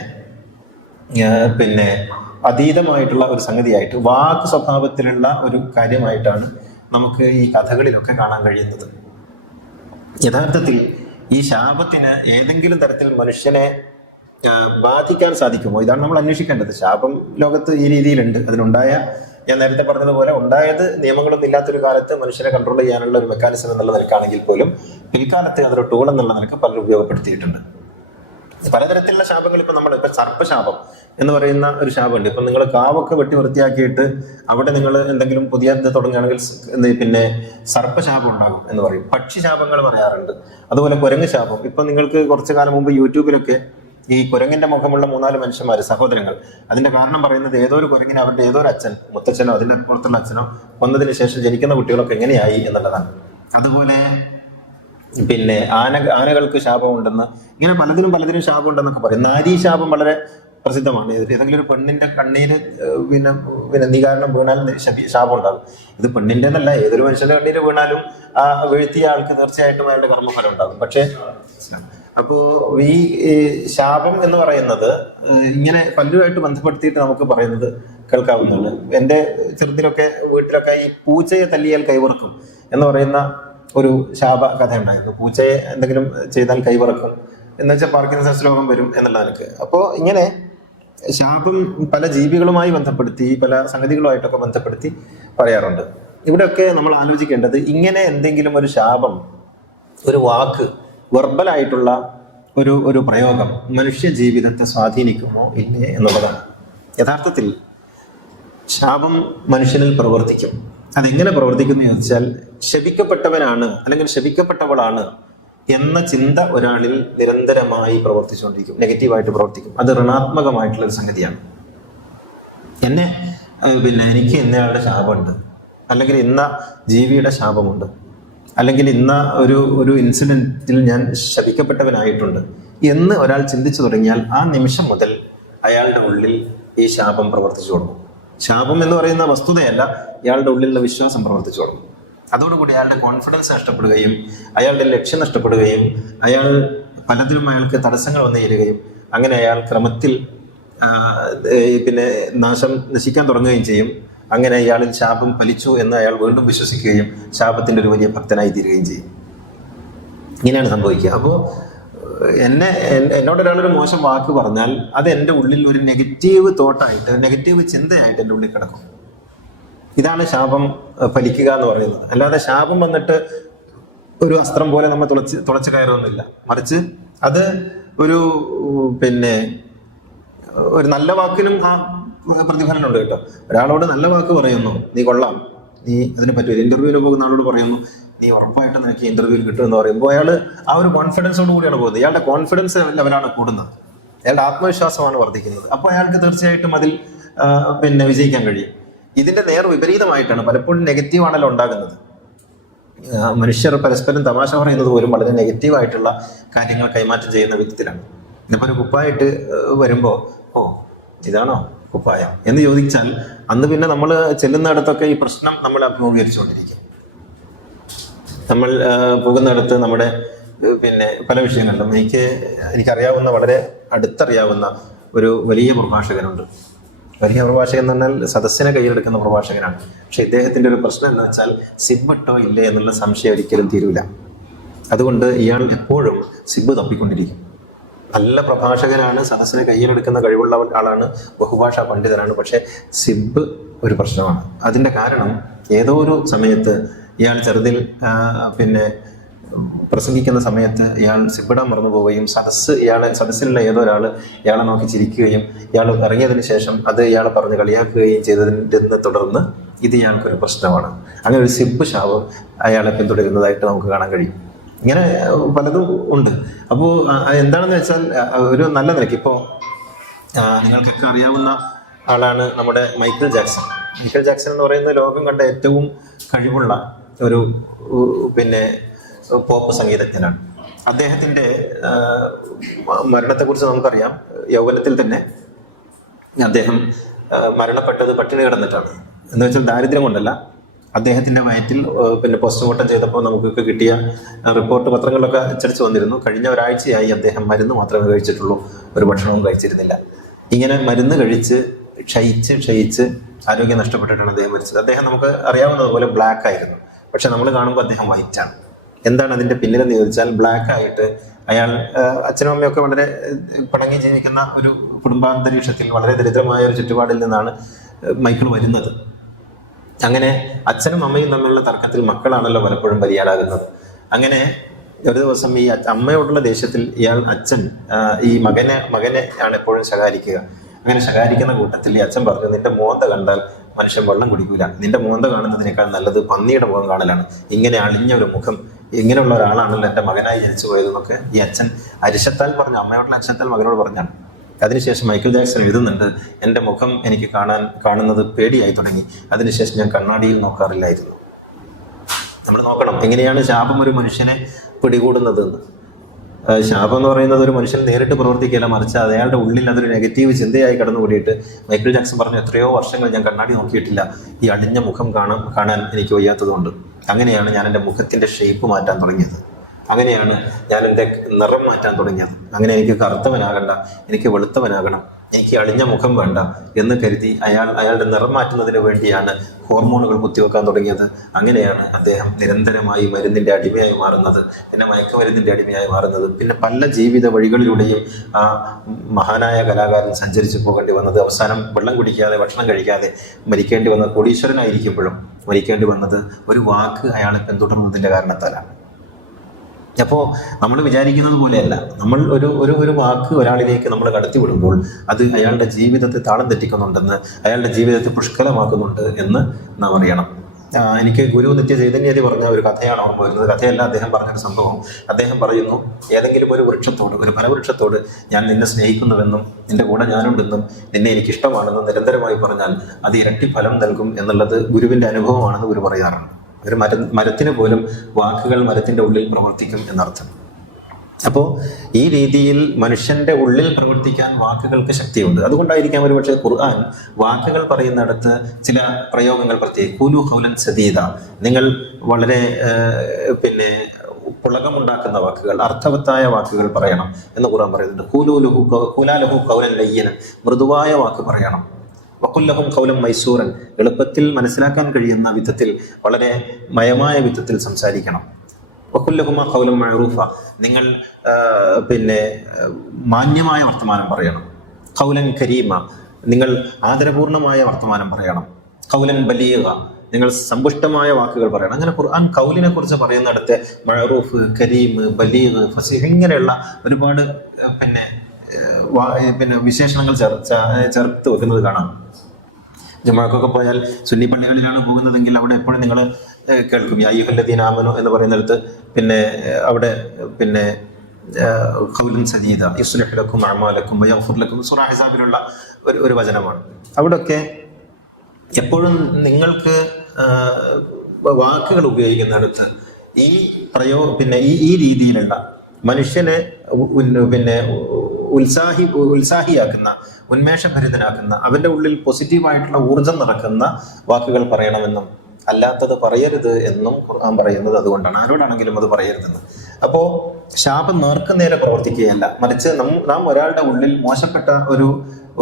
അതീതമായിട്ടുള്ള ഒരു സംഗതിയായിട്ട് വാക്ക് സ്വഭാവത്തിലുള്ള ഒരു കാര്യമായിട്ടാണ് നമുക്ക് ഈ കഥകളിലൊക്കെ കാണാൻ കഴിയുന്നത്. യഥാർത്ഥത്തിൽ ഈ ശാപത്തിന് ഏതെങ്കിലും തരത്തിൽ മനുഷ്യനെ ബാധിക്കാൻ സാധിക്കുമോ? ഇതാണ് നമ്മൾ അന്വേഷിക്കേണ്ടത്. ശാപം ലോകത്ത് ഈ രീതിയിലുണ്ട്. അതിനുണ്ടായ, ഞാൻ നേരത്തെ പറഞ്ഞതുപോലെ, ഉണ്ടായത് നിയമങ്ങളൊന്നും ഇല്ലാത്തൊരു കാലത്ത് മനുഷ്യനെ കൺട്രോൾ ചെയ്യാനുള്ള ഒരു മെക്കാനിസം എന്നുള്ള നിലക്കാണെങ്കിൽ പോലും പിൽക്കാലത്ത് അതൊരു ടൂൾ എന്നുള്ള നിലക്ക് പലരും ഉപയോഗപ്പെടുത്തിയിട്ടുണ്ട്. പലതരത്തിലുള്ള ശാപങ്ങൾ ഇപ്പൊ സർപ്പശാപം എന്ന് പറയുന്ന ഒരു ശാപമുണ്ട്. ഇപ്പൊ നിങ്ങൾ കാവൊക്കെ വെട്ടി വൃത്തിയാക്കിയിട്ട് അവിടെ നിങ്ങൾ എന്തെങ്കിലും പുതിയ തുടങ്ങുകയാണെങ്കിൽ സർപ്പശാപം ഉണ്ടാകും എന്ന് പറയും. പക്ഷിശാപങ്ങൾ പറയാറുണ്ട്. അതുപോലെ കുരങ്ങ് ശാപം. ഇപ്പൊ നിങ്ങൾക്ക് കുറച്ചു കാലം മുമ്പ് യൂട്യൂബിലൊക്കെ ഈ കുരങ്ങിന്റെ മുഖമുള്ള 3-4 മനുഷ്യന്മാര്, സഹോദരങ്ങൾ, അതിന്റെ കാരണം പറയുന്നത് ഏതോ ഒരു കുരങ്ങിനെ അവരുടെ ഏതോ ഒരു അച്ഛൻ, മുത്തച്ഛനോ അതിന്റെ പുറത്തുള്ള അച്ഛനോ കൊന്നതിന് ശേഷം ജനിക്കുന്ന കുട്ടികളൊക്കെ എങ്ങനെയായി എന്നുള്ളതാണ്. അതുപോലെ പിന്നെ ആനകൾക്ക് ശാപമുണ്ടെന്ന്, ഇങ്ങനെ പലതിനും ശാപമുണ്ടെന്നൊക്കെ പറയും. നാരീ ശാപം വളരെ പ്രസിദ്ധമാണ്. ഏതെങ്കിലും ഒരു പെണ്ണിന്റെ കണ്ണീര് പിന്നെ പിന്നെ നീ കാരണം വീണാൽ ശാപം ഉണ്ടാകും. ഇത് പെണ്ണിന്റെ എന്നല്ല, ഏതൊരു മനുഷ്യന്റെ കണ്ണീര് വീണാലും ആ വീഴ്ത്തിയ ആൾക്ക് തീർച്ചയായിട്ടും അയാളുടെ കർമ്മഫലം ഉണ്ടാകും. പക്ഷെ അപ്പോ ഈ ശാപം എന്ന് പറയുന്നത് ഇങ്ങനെ പല്ലുമായിട്ട് ബന്ധപ്പെടുത്തിയിട്ട് നമുക്ക് പറയുന്നത് കേൾക്കാവുന്നുള്ളൂ. എൻ്റെ ചെറുതിലൊക്കെ വീട്ടിലൊക്കെ ഈ പൂച്ചയെ തല്ലിയാൽ കൈവറക്കും എന്ന് പറയുന്ന ഒരു ശാപ കഥ ഉണ്ടായിരുന്നു. പൂച്ചയെ എന്തെങ്കിലും ചെയ്താൽ കൈവറക്കും എന്ന് വെച്ചാൽ പാർക്കിൻസൺസ് രോഗം വരും എന്നുള്ള നിലക്ക്. അപ്പോൾ ഇങ്ങനെ ശാപം പല ജീവികളുമായി ബന്ധപ്പെടുത്തി പല സംഗതികളുമായിട്ടൊക്കെ ബന്ധപ്പെടുത്തി പറയാറുണ്ട്. ഇവിടെയൊക്കെ നമ്മൾ ആലോചിക്കേണ്ടത് ഇങ്ങനെ എന്തെങ്കിലും ഒരു ശാപം, ഒരു വാക്ക്, വെർബലായിട്ടുള്ള ഒരു പ്രയോഗം മനുഷ്യ ജീവിതത്തെ സ്വാധീനിക്കുമോ ഇല്ലേ എന്നുള്ളതാണ്. യഥാർത്ഥത്തിൽ ശാപം മനുഷ്യനിൽ പ്രവർത്തിക്കും. അതെങ്ങനെ പ്രവർത്തിക്കുന്നു എന്ന് ചോദിച്ചാൽ, ശപിക്കപ്പെട്ടവനാണ് അല്ലെങ്കിൽ ശപിക്കപ്പെട്ടവളാണ് എന്ന ചിന്ത ഒരാളിൽ നിരന്തരമായി പ്രവർത്തിച്ചുകൊണ്ടിരിക്കും, നെഗറ്റീവായിട്ട് പ്രവർത്തിക്കും. അത് ഋണാത്മകമായിട്ടുള്ള ഒരു സംഗതിയാണ്. എനിക്ക് ഇന്നയാളുടെ ശാപമുണ്ട്, അല്ലെങ്കിൽ ഇന്ന ജീവിയുടെ ശാപമുണ്ട്, അല്ലെങ്കിൽ ഇന്ന ഒരു ഇൻസിഡന്റിൽ ഞാൻ ശപിക്കപ്പെട്ടവനായിട്ടുണ്ട് എന്ന് ഒരാൾ ചിന്തിച്ചു തുടങ്ങിയാൽ ആ നിമിഷം മുതൽ അയാളുടെ ഉള്ളിൽ ഈ ശാപം പ്രവർത്തിച്ചു തുടങ്ങും. ശാപം എന്ന് പറയുന്ന വസ്തുതയല്ല, ഇയാളുടെ ഉള്ളിലുള്ള വിശ്വാസം പ്രവർത്തിച്ചു തുടങ്ങും. അതോടുകൂടി അയാളുടെ കോൺഫിഡൻസ് നഷ്ടപ്പെടുകയും ലക്ഷ്യം നഷ്ടപ്പെടുകയും പലതിലും അയാൾക്ക് തടസ്സങ്ങൾ വന്നു ചേരുകയും അങ്ങനെ അയാൾ ക്രമത്തിൽ നശിക്കാൻ തുടങ്ങുകയും ചെയ്യും. അങ്ങനെ അയാളിൽ ശാപം ഫലിച്ചു എന്ന് അയാൾ വീണ്ടും വിശ്വസിക്കുകയും ശാപത്തിന്റെ ഒരു വലിയ ഭക്തനായി തീരുകയും ചെയ്യും. ഇങ്ങനെയാണ് സംഭവിക്കുക. അപ്പോൾ എന്നോട് ഒരാളൊരു മോശം വാക്ക് പറഞ്ഞാൽ അത് എൻ്റെ ഉള്ളിൽ ഒരു നെഗറ്റീവ് തോട്ടായിട്ട്, നെഗറ്റീവ് ചിന്തയായിട്ട് എൻ്റെ ഉള്ളിൽ കിടക്കും. ഇതാണ് ശാപം ഫലിക്കുക എന്ന് പറയുന്നത്. അല്ലാതെ ശാപം വന്നിട്ട് ഒരു അസ്ത്രം പോലെ നമ്മൾ തുളച്ച് കയറൊന്നുമില്ല. മറിച്ച് അത് ഒരു ഒരു നല്ല വാക്കിനും ആ പ്രതിഫലനം ഉണ്ട് കേട്ടോ. ഒരാളോട് നല്ല വാക്ക് പറയുന്നു, നീ കൊള്ളാം, നീ അതിനെ പറ്റി ഇന്റർവ്യൂവിന് പോകുന്ന ആളോട് പറയുന്നു, നീ ഉറപ്പായിട്ട് നിനക്ക് ഇന്റർവ്യൂവിൽ കിട്ടുമെന്ന് പറയുമ്പോൾ അയാൾ ആ ഒരു കോൺഫിഡൻസോട് കൂടിയാണ് പോകുന്നത്. ഇയാളുടെ കോൺഫിഡൻസ് ലെവലാണ് കൂടുന്നത്, അയാളുടെ ആത്മവിശ്വാസമാണ് വർദ്ധിക്കുന്നത്. അപ്പോൾ അയാൾക്ക് തീർച്ചയായിട്ടും അതിൽ വിജയിക്കാൻ കഴിയും. ഇതിന്റെ നേർ വിപരീതമായിട്ടാണ് പലപ്പോഴും നെഗറ്റീവാണല്ലോ ഉണ്ടാകുന്നത്. മനുഷ്യർ പരസ്പരം തമാശ പറയുന്നത് പോലും വളരെ നെഗറ്റീവായിട്ടുള്ള കാര്യങ്ങൾ കൈമാറ്റം ചെയ്യുന്ന വിധത്തിലാണ്. ഇന്നിപ്പോൾ ഒരു കുപ്പായിട്ട് വരുമ്പോൾ, ഓ ഇതാണോ കുപ്പായം എന്ന് ചോദിച്ചാൽ അന്ന് പിന്നെ നമ്മൾ ചെല്ലുന്നിടത്തൊക്കെ ഈ പ്രശ്നം നമ്മൾ അഭിമുഖീകരിച്ചുകൊണ്ടിരിക്കും. നമ്മൾ പോകുന്നിടത്ത് നമ്മുടെ പല വിഷയങ്ങളിലും എനിക്കറിയാവുന്ന, വളരെ അടുത്തറിയാവുന്ന ഒരു വലിയ പ്രഭാഷകനുണ്ട്. വലിയ പ്രഭാഷകൻ എന്ന് പറഞ്ഞാൽ സദസ്സിനെ കയ്യിലെടുക്കുന്ന പ്രഭാഷകനാണ്. പക്ഷെ ഇദ്ദേഹത്തിന്റെ ഒരു പ്രശ്നം എന്ന് വെച്ചാൽ സിബിട്ടോ ഇല്ലേ എന്നുള്ള സംശയം ഒരിക്കലും തീരൂല. അതുകൊണ്ട് ഇയാൾ എപ്പോഴും സിബ് തപ്പിക്കൊണ്ടിരിക്കും. നല്ല പ്രഭാഷകനാണ്, സദസ്സിനെ കയ്യിലെടുക്കുന്ന കഴിവുള്ള ആളാണ്, ബഹുഭാഷാ പണ്ഡിതനാണ്. പക്ഷെ സിബ് ഒരു പ്രശ്നമാണ്. അതിന്റെ കാരണം ഏതോ ഒരു സമയത്ത് ഇയാൾ ചെറുതിൽ പ്രസംഗിക്കുന്ന സമയത്ത് ഇയാൾ സിബിടാൻ മറന്നു പോവുകയും സദസ്സിലുള്ള ഏതോ ഒരാൾ ഇയാളെ നോക്കി ചിരിക്കുകയും ഇയാൾ ഇറങ്ങിയതിന് ശേഷം അത് ഇയാളെ പറഞ്ഞ് കളിയാക്കുകയും ചെയ്തതിനെ തുടർന്ന് ഇത് ഇയാൾക്കൊരു പ്രശ്നമാണ്. അങ്ങനെ ഒരു സിബ് ശാപം അയാളെ പിന്തുടരുന്നതായിട്ട് നമുക്ക് കാണാൻ കഴിയും. ഇങ്ങനെ പലതും ഉണ്ട്. അപ്പോൾ എന്താണെന്ന് വെച്ചാൽ ഒരു നല്ല നിലയ്ക്ക് ഇപ്പോൾ നിങ്ങൾക്കൊക്കെ അറിയാവുന്ന ആളാണ് നമ്മുടെ മൈക്കിൾ ജാക്സൺ. മൈക്കിൾ ജാക്സൺ എന്ന് പറയുന്നത് ലോകം കണ്ട ഏറ്റവും കഴിവുള്ള ഒരു പോപ്പ് സംഗീതജ്ഞനാണ്. അദ്ദേഹത്തിൻ്റെ മരണത്തെക്കുറിച്ച് നമുക്കറിയാം. യൗവനത്തിൽ തന്നെ അദ്ദേഹം മരണപ്പെട്ടത് പട്ടിണി കിടന്നിട്ടാണ്. എന്ന് വെച്ചാൽ ദാരിദ്ര്യം കൊണ്ടല്ല, അദ്ദേഹത്തിന്റെ വയറ്റിൽ പോസ്റ്റ്മോർട്ടം ചെയ്തപ്പോൾ നമുക്കൊക്കെ കിട്ടിയ റിപ്പോർട്ട് പത്രങ്ങളിലൊക്കെ അച്ചടിച്ച് വന്നിരുന്നു. കഴിഞ്ഞ ഒരാഴ്ചയായി അദ്ദേഹം മരുന്ന് മാത്രമേ കഴിച്ചിട്ടുള്ളൂ, ഒരു ഭക്ഷണവും കഴിച്ചിരുന്നില്ല. ഇങ്ങനെ മരുന്ന് കഴിച്ച് ക്ഷയിച്ച് ആരോഗ്യം നഷ്ടപ്പെട്ടിട്ടാണ് അദ്ദേഹം മരിച്ചത്. അദ്ദേഹം നമുക്ക് അറിയാവുന്നതുപോലെ ബ്ലാക്ക് ആയിരുന്നു. പക്ഷെ നമ്മൾ കാണുമ്പോൾ അദ്ദേഹം വൈറ്റ് ആണ്. എന്താണ് അതിന്റെ പിന്നിലെന്ന് ചോദിച്ചാൽ, ബ്ലാക്ക് ആയിട്ട് അയാൾ അച്ഛനും അമ്മയൊക്കെ വളരെ പിണങ്ങി ജീവിക്കുന്ന ഒരു കുടുംബാന്തരീക്ഷത്തിൽ, വളരെ ദരിദ്രമായ ഒരു ചുറ്റുപാടിൽ നിന്നാണ് മൈക്കിൾ വരുന്നത്. അങ്ങനെ അച്ഛനും അമ്മയും തമ്മിലുള്ള തർക്കത്തിൽ മക്കളാണല്ലോ പലപ്പോഴും ബലിയാടാകുന്നത്. അങ്ങനെ ഒരു ദിവസം ഈ അമ്മയോടുള്ള ദേഷ്യത്തിൽ അച്ഛൻ ഈ മകനെ ആണ് എപ്പോഴും ശകാരിക്കുക. അങ്ങനെ ശകാരിക്കുന്ന കൂട്ടത്തിൽ ഈ അച്ഛൻ പറഞ്ഞു, നിന്റെ മോന്ത കണ്ടാൽ മനുഷ്യൻ വെള്ളം കുടിക്കൂല, നിന്റെ മോന്ത കാണുന്നതിനേക്കാൾ നല്ലത് പന്നിയുടെ മുഖം കാണലാണ്, ഇങ്ങനെ അളിഞ്ഞ ഒരു മുഖം, ഇങ്ങനെയുള്ള ഒരാളാണല്ലോ എൻ്റെ മകനായി ജനിച്ചു പോയതെന്നൊക്കെ ഈ അച്ഛൻ അരിശത്താൽ പറഞ്ഞു, അമ്മയോടുള്ള അരിശത്താൽ മകനോട് പറഞ്ഞാണ്. അതിനുശേഷം മൈക്കിൾ ജാക്സൺ എഴുതുന്നുണ്ട്, എൻ്റെ മുഖം എനിക്ക് കാണുന്നത് പേടിയായി തുടങ്ങി, അതിനുശേഷം ഞാൻ കണ്ണാടിയിൽ നോക്കാറില്ലായിരുന്നു. നമ്മൾ നോക്കണം എങ്ങനെയാണ് ശാപം ഒരു മനുഷ്യനെ പിടികൂടുന്നതെന്ന്. ശാപം എന്ന് പറയുന്നത് ഒരു മനുഷ്യൻ നേരിട്ട് പ്രവർത്തിക്കില്ല, മറിച്ച് അയാളുടെ ഉള്ളിൽ അതൊരു നെഗറ്റീവ് ചിന്തയായി കടന്നുകൂടിയിട്ട് മൈക്കിൾ ജാക്സൺ പറഞ്ഞു, എത്രയോ വർഷങ്ങൾ ഞാൻ കണ്ണാടി നോക്കിയിട്ടില്ല, ഈ അടിഞ്ഞ മുഖം കാണാൻ എനിക്ക് വയ്യാത്തതുകൊണ്ട്. അങ്ങനെയാണ് ഞാൻ എൻ്റെ മുഖത്തിൻ്റെ ഷേപ്പ് മാറ്റാൻ തുടങ്ങിയത്, അങ്ങനെയാണ് ഞാൻ എൻ്റെ നിറം മാറ്റാൻ തുടങ്ങിയത്. അങ്ങനെ എനിക്ക് കറുത്തവനാകണ്ട, എനിക്ക് വെളുത്തവനാകണം, എനിക്ക് അളിഞ്ഞ മുഖം വേണ്ട എന്ന് കരുതി അയാളുടെ നിറം മാറ്റുന്നതിന് വേണ്ടിയാണ് ഹോർമോണുകൾ കുത്തിവെക്കാൻ തുടങ്ങിയത്. അങ്ങനെയാണ് അദ്ദേഹം നിരന്തരമായി മരുന്നിൻ്റെ അടിമയായി മാറുന്നത്, പിന്നെ മയക്കുമരുന്നിൻ്റെ അടിമയായി മാറുന്നത്. പിന്നെ പല ജീവിത വഴികളിലൂടെയും ആ മഹാനായ കലാകാരൻ സഞ്ചരിച്ചു പോകേണ്ടി വന്നത്. അവസാനം വെള്ളം കുടിക്കാതെ ഭക്ഷണം കഴിക്കാതെ മരിക്കേണ്ടി വന്നത്, കോടീശ്വരനായിരിക്കുമ്പോഴും മരിക്കേണ്ടി വന്നത് ഒരു വാക്ക് അയാളെ പിന്തുടർന്നതിൻ്റെ കാരണത്താലാണ്. അപ്പോൾ നമ്മൾ വിചാരിക്കുന്നത് പോലെയല്ല, നമ്മൾ ഒരു വാക്ക് ഒരാളിലേക്ക് നമ്മൾ കടത്തി വിടുമ്പോൾ അത് അയാളുടെ ജീവിതത്തെ താളം തെറ്റിക്കുന്നുണ്ടെന്ന്, അയാളുടെ ജീവിതത്തെ പുഷ്കലമാക്കുന്നുണ്ട് എന്ന് നാം അറിയണം. എനിക്ക് ഗുരു നിത്യ ചൈതന്യതി പറഞ്ഞ ഒരു കഥയാണ് ഓർമ്മ വരുന്നത്. കഥയല്ല, അദ്ദേഹം പറഞ്ഞൊരു സംഭവം. അദ്ദേഹം പറയുന്നു, ഏതെങ്കിലും ഒരു വൃക്ഷത്തോട്, ഒരു ഫലവൃക്ഷത്തോട് ഞാൻ നിന്നെ സ്നേഹിക്കുന്നുവെന്നും നിന്റെ കൂടെ ഞാനുണ്ടെന്നും നിന്നെ എനിക്കിഷ്ടമാണെന്നും നിരന്തരമായി പറഞ്ഞാൽ അത് ഇരട്ടി ഫലം നൽകും എന്നുള്ളത് ഗുരുവിൻ്റെ അനുഭവമാണെന്ന് ഗുരു പറയാറുണ്ട്. ഒരു മരത്തിന് പോലും വാക്കുകൾ മരത്തിൻ്റെ ഉള്ളിൽ പ്രവർത്തിക്കും എന്നർത്ഥം. അപ്പോൾ ഈ രീതിയിൽ മനുഷ്യന്റെ ഉള്ളിൽ പ്രവർത്തിക്കാൻ വാക്കുകൾക്ക് ശക്തിയുണ്ട്. അതുകൊണ്ടായിരിക്കാം ഒരുപക്ഷെ ഖുർആൻ വാക്കുകൾ പറയുന്നിടത്ത് ചില പ്രയോഗങ്ങൾ പ്രത്യേകം ഖൂലു ഖൗലൻ സദീദ, നിങ്ങൾ വളരെ പുളകമുണ്ടാക്കുന്ന വാക്കുകൾ, അർത്ഥവത്തായ വാക്കുകൾ പറയണം എന്ന് ഖുർആൻ പറയുന്നുണ്ട്. ഖൂലാലഹു ഖൗലൻ ലയ്യനൻ, മൃദുവായ വാക്ക് പറയണം. വഖുല്ലഹും ഖൗലൻ മൈസൂറൻ, എളുപ്പത്തിൽ മനസ്സിലാക്കാൻ കഴിയുന്ന വിധത്തിൽ, വളരെ മയമായ വിധത്തിൽ സംസാരിക്കണം. വഖുല്ലഹുമാ ഖൗലൻ മഅറൂഫ, നിങ്ങൾ മാന്യമായ വർത്തമാനം പറയണം. ഖൗലൻ കരീമ, നിങ്ങൾ ആദരപൂർണമായ വർത്തമാനം പറയണം. ഖൗലൻ ബലീഗ, നിങ്ങൾ സമ്പുഷ്ടമായ വാക്കുകൾ പറയണം. അങ്ങനെ ഖുർആൻ ഖൗലിനെ കുറിച്ച് പറയുന്നിടത്ത് മഅറൂഫ്, കരീം, ബലീഗ്, ഫസീഹ് ഇങ്ങനെയുള്ള ഒരുപാട് വിശേഷണങ്ങൾ ചേർത്ത് വെക്കുന്നത് കാണാം. ജുമുഅക്കൊക്കെ പോയാൽ സുന്നി പള്ളികളിലാണ് പോകുന്നതെങ്കിൽ അവിടെ എപ്പോഴും നിങ്ങൾ കേൾക്കും യാ അയ്യുഹല്ലദീന ആമനു എന്ന് പറയുന്നിടത്ത് അവിടെ ഖൗലൻ സദീദ യുസ്ലിഹു ലക്കും അഅമാലക്കും വയഗ്ഫിർ ലക്കും, സൂറ അഹ്സാബിലുള്ള ഒരു വചനമാണ്. അവിടെയൊക്കെ എപ്പോഴും നിങ്ങൾക്ക് വാക്കുകൾ ഉപയോഗിക്കുന്നിടത്ത് ഈ രീതിയിലുള്ള മനുഷ്യനെ ഉത്സാഹിയാക്കുന്ന, ഉന്മേഷഭരിതനാക്കുന്ന, അവന്റെ ഉള്ളിൽ പോസിറ്റീവായിട്ടുള്ള ഊർജം നിറക്കുന്ന വാക്കുകൾ പറയണമെന്നും അല്ലാത്തത് പറയരുത് എന്നും ഖുർആൻ പറയുന്നത് അതുകൊണ്ടാണ്. ആരോടാണെങ്കിലും അത് പറയരുതെന്ന്. അപ്പോൾ ശാപം നേർക്കുനേരെ പ്രവർത്തിക്കുകയല്ല, മറിച്ച് നാം ഒരാളുടെ ഉള്ളിൽ മോശപ്പെട്ട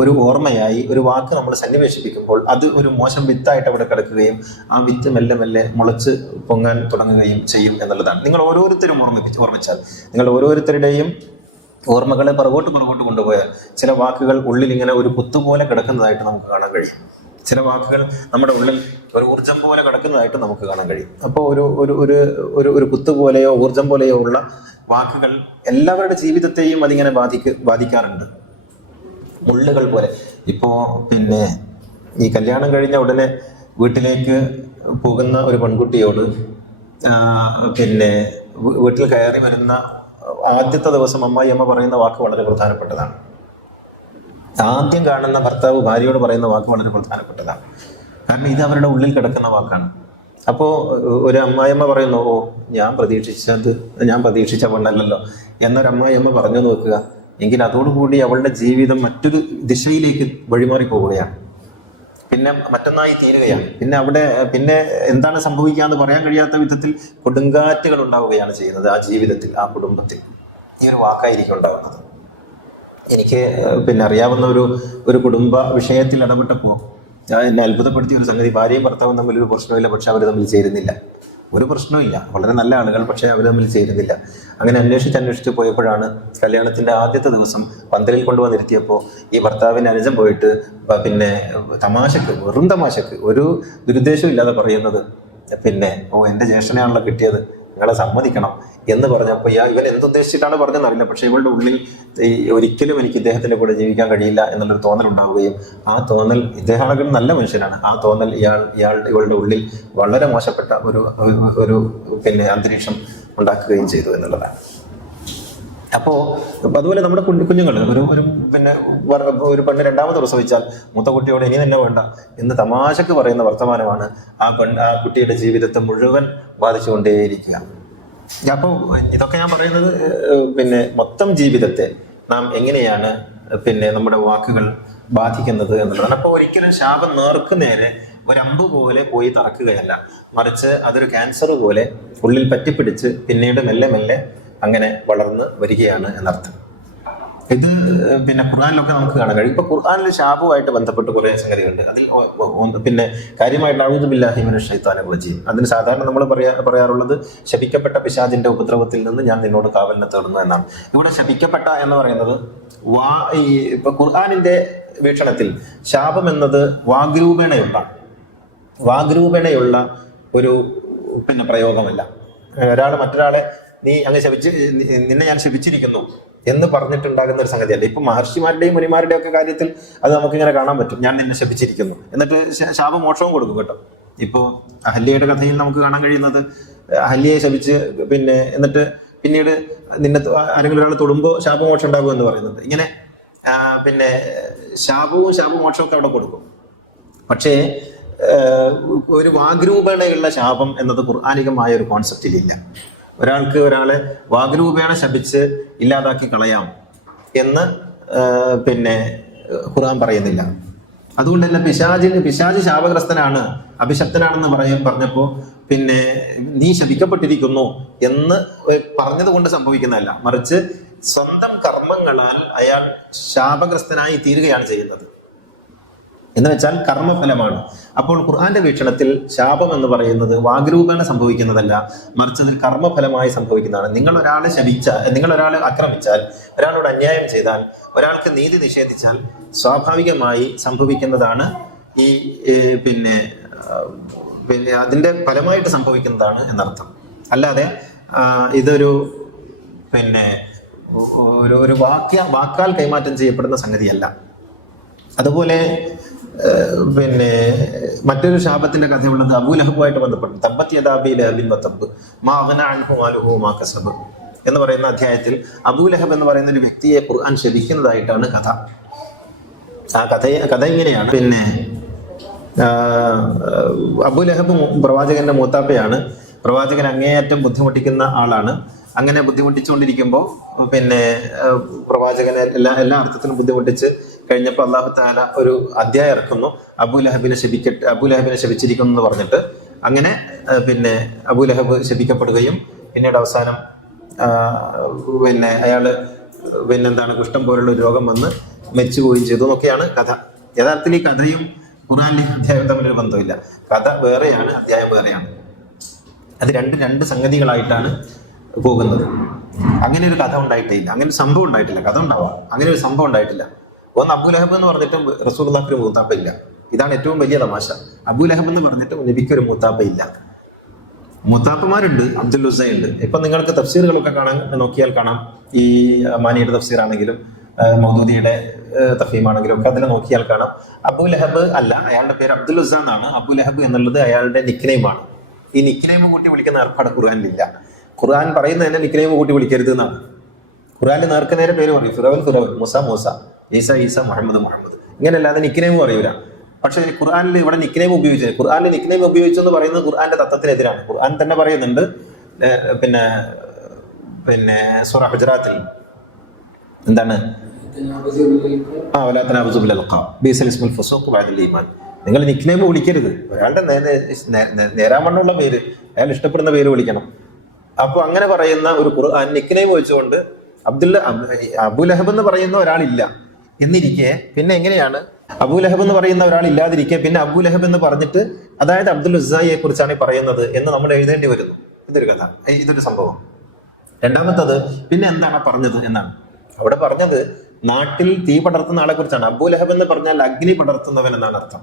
ഒരു ഓർമ്മയായി ഒരു വാക്ക് നമ്മൾ സന്നിവേശിപ്പിക്കുമ്പോൾ അത് ഒരു മോശം വിത്തായിട്ട് അവിടെ കിടക്കുകയും ആ വിത്ത് മെല്ലെ മെല്ലെ മുളച്ച് പൊങ്ങാൻ തുടങ്ങുകയും ചെയ്യും എന്നുള്ളതാണ്. നിങ്ങൾ ഓരോരുത്തരും ഓർമ്മിച്ചാൽ, നിങ്ങൾ ഓരോരുത്തരുടെയും ഓർമ്മകളെ പുറകോട്ട് കൊണ്ടുപോയാൽ ചില വാക്കുകൾ ഉള്ളിൽ ഇങ്ങനെ ഒരു കുത്തുപോലെ കിടക്കുന്നതായിട്ട് നമുക്ക് കാണാൻ കഴിയും. ചില വാക്കുകൾ നമ്മുടെ ഉള്ളിൽ ഒരു ഊർജം പോലെ കിടക്കുന്നതായിട്ട് നമുക്ക് കാണാൻ കഴിയും. അപ്പോൾ ഒരു കുത്തു പോലെയോ ഊർജം പോലെയോ ഉള്ള വാക്കുകൾ എല്ലാവരുടെ ജീവിതത്തെയും അതിങ്ങനെ ബാധിക്കാറുണ്ട്, മുള്ളുകൾ പോലെ. ഇപ്പോ ഈ കല്യാണം കഴിഞ്ഞ ഉടനെ വീട്ടിലേക്ക് പോകുന്ന ഒരു പെൺകുട്ടിയോട് വീട്ടിൽ കയറി വരുന്ന ആദ്യത്തെ ദിവസം അമ്മായിയമ്മ പറയുന്ന വാക്ക് വളരെ പ്രധാനപ്പെട്ടതാണ്. ആദ്യം കാണുന്ന ഭർത്താവ് ഭാര്യയോട് പറയുന്ന വാക്ക് വളരെ പ്രധാനപ്പെട്ടതാണ്. കാരണം ഇത് അവരുടെ ഉള്ളിൽ കിടക്കുന്ന വാക്കാണ്. അപ്പോൾ ഒരു അമ്മായിയമ്മ പറയുന്നു, ഓ ഞാൻ പ്രതീക്ഷിച്ച പെണ്ണല്ലല്ലോ എന്നൊരു അമ്മായിയമ്മ പറഞ്ഞു നോക്കുക, എങ്കിൽ അതോടുകൂടി അവളുടെ ജീവിതം മറ്റൊരു ദിശയിലേക്ക് വഴിമാറി പോവുകയാണ്, പിന്നെ മറ്റൊന്നായി തീരുകയാണ്. പിന്നെ എന്താണ് സംഭവിക്കാന്ന് പറയാൻ കഴിയാത്ത വിധത്തിൽ കൊടുങ്കാറ്റുകൾ ഉണ്ടാവുകയാണ് ചെയ്യുന്നത് ആ ജീവിതത്തിൽ, ആ കുടുംബത്തിൽ. ഈ ഒരു വാക്കായിരിക്കും ഉണ്ടാവുന്നത്. എനിക്ക് അറിയാവുന്ന ഒരു കുടുംബ വിഷയത്തിൽ ഇടപെട്ടപ്പോൾ എന്നെ അത്ഭുതപ്പെടുത്തിയ ഒരു സംഗതി, ഭാര്യയും ഭർത്താവും തമ്മിൽ ഒരു പ്രശ്നമില്ല, പക്ഷെ അവർ തമ്മിൽ ചേരുന്നില്ല. ഒരു പ്രശ്നമില്ല, വളരെ നല്ല ആളുകൾ, പക്ഷെ അവർ തമ്മിൽ ചേരുന്നില്ല. അങ്ങനെ അന്വേഷിച്ച് പോയപ്പോഴാണ് കല്യാണത്തിന്റെ ആദ്യത്തെ ദിവസം പന്തലിൽ കൊണ്ടുവന്നിരുത്തിയപ്പോൾ ഈ ഭർത്താവിന് അനുജം പോയിട്ട് തമാശക്ക്, വെറും തമാശക്ക്, ഒരു ദുരുദ്ദേശവും ഇല്ലാതെ പറയുന്നത് എൻ്റെ ജ്യേഷ്ഠനെയാണല്ലോ കിട്ടിയത്, നിങ്ങളെ സമ്മതിക്കണം എന്ന് പറഞ്ഞപ്പോൾ ഇവൻ എന്തുദ്ദേശിച്ചിട്ടാണ് പറഞ്ഞതെന്നറിയില്ല, പക്ഷെ ഇവളുടെ ഉള്ളിൽ ഒരിക്കലും എനിക്ക് ഇദ്ദേഹത്തിന്റെ കൂടെ ജീവിക്കാൻ കഴിയില്ല എന്നുള്ളൊരു തോന്നൽ ഉണ്ടാവുകയും ആ തോന്നൽ, ഇദ്ദേഹം നല്ല മനുഷ്യനാണ്, ആ തോന്നൽ ഇവളുടെ ഉള്ളിൽ വളരെ മോശപ്പെട്ട ഒരു അന്തരീക്ഷം ഉണ്ടാക്കുകയും ചെയ്തു എന്നുള്ളതാണ്. അപ്പോൾ അതുപോലെ നമ്മുടെ കുഞ്ഞുങ്ങൾ ഒരു പെണ്ണ് രണ്ടാമത് പ്രസവിച്ചാൽ മൂത്ത കുട്ടിയോട് ഇനി തന്നെ വേണ്ട എന്ന് തമാശക്ക് പറയുന്ന വർത്തമാനമാണ് ആ കുട്ടിയുടെ ജീവിതത്തെ മുഴുവൻ ബാധിച്ചുകൊണ്ടേയിരിക്കുക. അപ്പോൾ ഇതൊക്കെ ഞാൻ പറയുന്നത് പിന്നെ മൊത്തം ജീവിതത്തെ നാം എങ്ങനെയാണ് പിന്നെ നമ്മുടെ വാക്കുകൾ ബാധിക്കുന്നത് എന്നുള്ളതാണ്. അപ്പോൾ ഒരിക്കലും ശാപം നേർക്ക് നേരെ ഒരമ്പ് പോലെ പോയി തറക്കുകയല്ല, മറിച്ച് അതൊരു ക്യാൻസർ പോലെ ഉള്ളിൽ പറ്റിപ്പിടിച്ച് പിന്നീട് മെല്ലെ മെല്ലെ അങ്ങനെ വളർന്ന് വരികയാണ് എന്നർത്ഥം. ഇത് പിന്നെ ഖുർആനിലൊക്കെ നമുക്ക് കാണാൻ കഴിയും. ഇപ്പൊ ഖുർആനിൽ ശാപവുമായിട്ട് ബന്ധപ്പെട്ട് കുറെ സംഗതികളുണ്ട്. അതിൽ പിന്നെ കാര്യമായിട്ട് അഊദു ബില്ലാഹി മിനശ് ശൈത്വാനിർ റജീം, അതിന് സാധാരണ നമ്മൾ പറയാറുള്ളത് ശപിക്കപ്പെട്ട പിശാചിന്റെ ഉപദ്രവത്തിൽ നിന്ന് ഞാൻ നിന്നോട് കാവലിനെ തേടുന്നു എന്നാണ്. ഇവിടെ ശപിക്കപ്പെട്ട എന്ന് പറയുന്നത് ഇപ്പൊ ഖുർആനിന്റെ വീക്ഷണത്തിൽ ശാപം എന്നത് വാഗ്രൂപേണയുള്ള ഒരു പിന്നെ പ്രയോഗമല്ല. ഒരാൾ മറ്റൊരാളെ നീ അങ്ങ് നിന്നെ ഞാൻ ശപിച്ചിരിക്കുന്നു എന്ന് പറഞ്ഞിട്ടുണ്ടാകുന്ന ഒരു സംഗതിയല്ല. ഇപ്പൊ മഹർഷിമാരുടെയും മുനിമാരുടെയും ഒക്കെ കാര്യത്തിൽ അത് നമുക്കിങ്ങനെ കാണാൻ പറ്റും. ഞാൻ നിന്നെ ശപിച്ചിരിക്കുന്നു എന്നിട്ട് ശാപമോക്ഷവും കൊടുക്കും കേട്ടോ. ഇപ്പോ അഹല്യയുടെ കഥയിൽ നമുക്ക് കാണാൻ കഴിയുന്നത് അഹല്യയെ ശപിച്ച് പിന്നെ എന്നിട്ട് പിന്നീട് നിന്നെ ആരെങ്കിലും ഒരാൾ തൊടുമ്പോൾ ശാപമോക്ഷം ഉണ്ടാകും എന്ന് പറയുന്നത്. ഇങ്ങനെ പിന്നെ ശാപമോക്ഷവും ഒക്കെ അവിടെ കൊടുക്കും. പക്ഷേ ഒരു വാഗ്രൂപേണയുള്ള ശാപം എന്നത് ഖുർആനികമായ ഒരു കോൺസെപ്റ്റിലില്ല. ഒരാൾക്ക് ഒരാളെ വാഗ്രൂപേണ ശപിച്ച് ഇല്ലാതാക്കി കളയാം എന്ന് പിന്നെ ഖുർആൻ പറയുന്നില്ല. അതുകൊണ്ട് തന്നെ പിശാച് ശാപഗ്രസ്തനാണ്, അഭിശപ്തനാണെന്ന് പറഞ്ഞപ്പോൾ പിന്നെ നീ ശപിക്കപ്പെട്ടിരിക്കുന്നു എന്ന് പറഞ്ഞത് കൊണ്ട് സംഭവിക്കുന്നതല്ല, മറിച്ച് സ്വന്തം കർമ്മങ്ങളാൽ അയാൾ ശാപഗ്രസ്തനായി തീരുകയാണ് ചെയ്യുന്നത്. എന്ന് വെച്ചാൽ കർമ്മഫലമാണ്. അപ്പോൾ ഖുർആന്റെ വീക്ഷണത്തിൽ ശാപം എന്ന് പറയുന്നത് വാഗ്രൂപേണ സംഭവിക്കുന്നതല്ല, മറിച്ച് അതിൽ കർമ്മഫലമായി സംഭവിക്കുന്നതാണ്. നിങ്ങൾ ഒരാളെ ആക്രമിച്ചാൽ, ഒരാളോട് അന്യായം ചെയ്താൽ, ഒരാൾക്ക് നീതി നിഷേധിച്ചാൽ സ്വാഭാവികമായി സംഭവിക്കുന്നതാണ് ഈ പിന്നെ അതിന്റെ ഫലമായിട്ട് സംഭവിക്കുന്നതാണ് എന്നർത്ഥം. അല്ലാതെ ഇതൊരു പിന്നെ ഒരു വാക്കാൽ കൈമാറ്റം ചെയ്യപ്പെടുന്ന സംഗതിയല്ല. അതുപോലെ പിന്നെ മറ്റൊരു ശാപത്തിന്റെ കഥയുള്ളത് അബൂലഹബുമായിട്ട് ബന്ധപ്പെട്ട് തബ്ബത് യദാ അബീ ലഹബിൻ വതബ്ബ് മാ അഗ്നാ അൻഹു മാലുഹു മാ കസബ് എന്ന് പറയുന്ന അധ്യായത്തിൽ അബൂലഹബ് എന്ന് പറയുന്ന ഒരു വ്യക്തിയെ ഖുർആൻ ശപിക്കുന്നതായിട്ടാണ് കഥ. ആ കഥ ഇങ്ങനെയാണ്. പിന്നെ അബൂലഹബ് പ്രവാചകന്റെ മൂത്താപ്പയാണ്. പ്രവാചകൻ അങ്ങേയറ്റം ബുദ്ധിമുട്ടിക്കുന്ന ആളാണ്. അങ്ങനെ ബുദ്ധിമുട്ടിച്ചുകൊണ്ടിരിക്കുമ്പോൾ പിന്നെ പ്രവാചകനെ എല്ലാ അർത്ഥത്തിലും ബുദ്ധിമുട്ടിച്ച് കഴിഞ്ഞപ്പോൾ അല്ലാഹു തആല ഒരു അധ്യായം ഇറക്കുന്നു, അബൂലഹബിനെ ശപിച്ചിരിക്കുന്നു എന്ന് പറഞ്ഞിട്ട്. അങ്ങനെ പിന്നെ അബൂലഹബ് ശപിക്കപ്പെടുകയും പിന്നീട് അവസാനം പിന്നെ അയാള് പിന്നെന്താണ് കുഷ്ഠം പോലുള്ള ഒരു രോഗം വന്ന് മരിച്ചു പോവുകയും ചെയ്തു എന്നൊക്കെയാണ് കഥ. യഥാർത്ഥത്തിൽ ഈ കഥയും ഖുർആനിലെ അധ്യായം തമ്മിലൊരു ബന്ധമില്ല. കഥ വേറെയാണ്, അധ്യായം വേറെയാണ്. അത് രണ്ട് സംഗതികളായിട്ടാണ് പോകുന്നത്. അങ്ങനെ ഒരു കഥ ഉണ്ടായിട്ടേ ഇല്ല, അങ്ങനെ ഒരു സംഭവം ഉണ്ടായിട്ടില്ല. കഥ ഉണ്ടാവാം, അങ്ങനെ ഒരു സംഭവം ഉണ്ടായിട്ടില്ല. ഒന്ന് അബൂലഹബ് എന്ന് പറഞ്ഞിട്ടും റസൂലുള്ളാഹിക്ക് ഒരു മൂത്താപ്പ ഇല്ല. ഇതാണ് ഏറ്റവും വലിയ തമാശ. അബൂലഹബ് എന്ന് പറഞ്ഞിട്ടും നബിക്ക് ഒരു മൂത്താപ്പ ഇല്ല. മൂത്താപ്പമാരുണ്ട്, അബ്ദുൽ ഉസ്സ ഉണ്ട്. ഇപ്പൊ നിങ്ങൾക്ക് തഫ്സീറുകളൊക്കെ നോക്കിയാൽ കാണാം. ഈ മാനിയുടെ തഫ്സീർ ആണെങ്കിലും മൗദൂദിയുടെ തഫീമാണെങ്കിലും ഒക്കെ അതിൽ നോക്കിയാൽ കാണാം അബൂലഹബ് അല്ല, അയാളുടെ പേര് അബ്ദുൽ ഉസ്സ എന്നാണ്. അബൂലഹബ് എന്നുള്ളത് അയാളുടെ നിക്നെയിമാണ്. ഈ നിക്നെയിം കൂട്ടി വിളിക്കുന്ന ഏർപ്പാട് ഖുർആനിലില്ല. ഖുർആൻ പറയുന്നത് തന്നെ നിക്നെയിം കൂട്ടി വിളിക്കരുത് എന്നാണ്. ഖുർആന്റെ നേർക്ക് നേരെ പേര് പറയും, ഫിറൗൻ, മൂസ, ഈസ, മുഹമ്മദ്. ഇങ്ങനെയല്ലാതെ നിക്നെയിം പറയൂല. പക്ഷെ ഖുർആനിൽ ഇവിടെ നിക്നെയിം ഉപയോഗിച്ചത്, ഖുർആനിൽ നിക്നെയിം ഉപയോഗിച്ചെന്ന് പറയുന്നത് ഖുർആന്റെ തത്വത്തിനെതിരാണ്. ഖുർആൻ തന്നെ പറയുന്നുണ്ട് പിന്നെ സൂറ ഹുജറാത്തിൽ എന്താണ്, നിങ്ങൾ നിക്നെയിം വിളിക്കരുത്. ഒരാളുടെ നേരാമണ്ണുള്ള പേര്, അയാൾ ഇഷ്ടപ്പെടുന്ന പേര് വിളിക്കണം. അപ്പൊ അങ്ങനെ പറയുന്ന ഒരു ഖുർആൻ നിക്നെയിം വെച്ചുകൊണ്ട് അബൂലഹബ് എന്ന് പറയുന്ന ഒരാളില്ല എന്നിരിക്കെ പിന്നെ എങ്ങനെയാണ് അബൂലഹബ് എന്ന് പറയുന്ന ഒരാൾ ഇല്ലാതിരിക്കെ പിന്നെ അബൂലഹബ് എന്ന് പറഞ്ഞിട്ട് അതായത് അബ്ദുൽ ഉസ്സയെ കുറിച്ചാണ് പറയുന്നത് എന്ന് നമ്മൾ എഴുതേണ്ടി വരുന്നു. ഇതൊരു കഥ, ഇതൊരു സംഭവം. രണ്ടാമത്തത് പിന്നെ എന്താണ് പറഞ്ഞത് എന്നാണ്. അവിടെ പറഞ്ഞത് നാട്ടിൽ തീ പടർത്തുന്ന ആളെ കുറിച്ചാണ്. അബൂലഹബ് എന്ന് പറഞ്ഞാൽ അഗ്നി പടർത്തുന്നവൻ എന്നാണ് അർത്ഥം.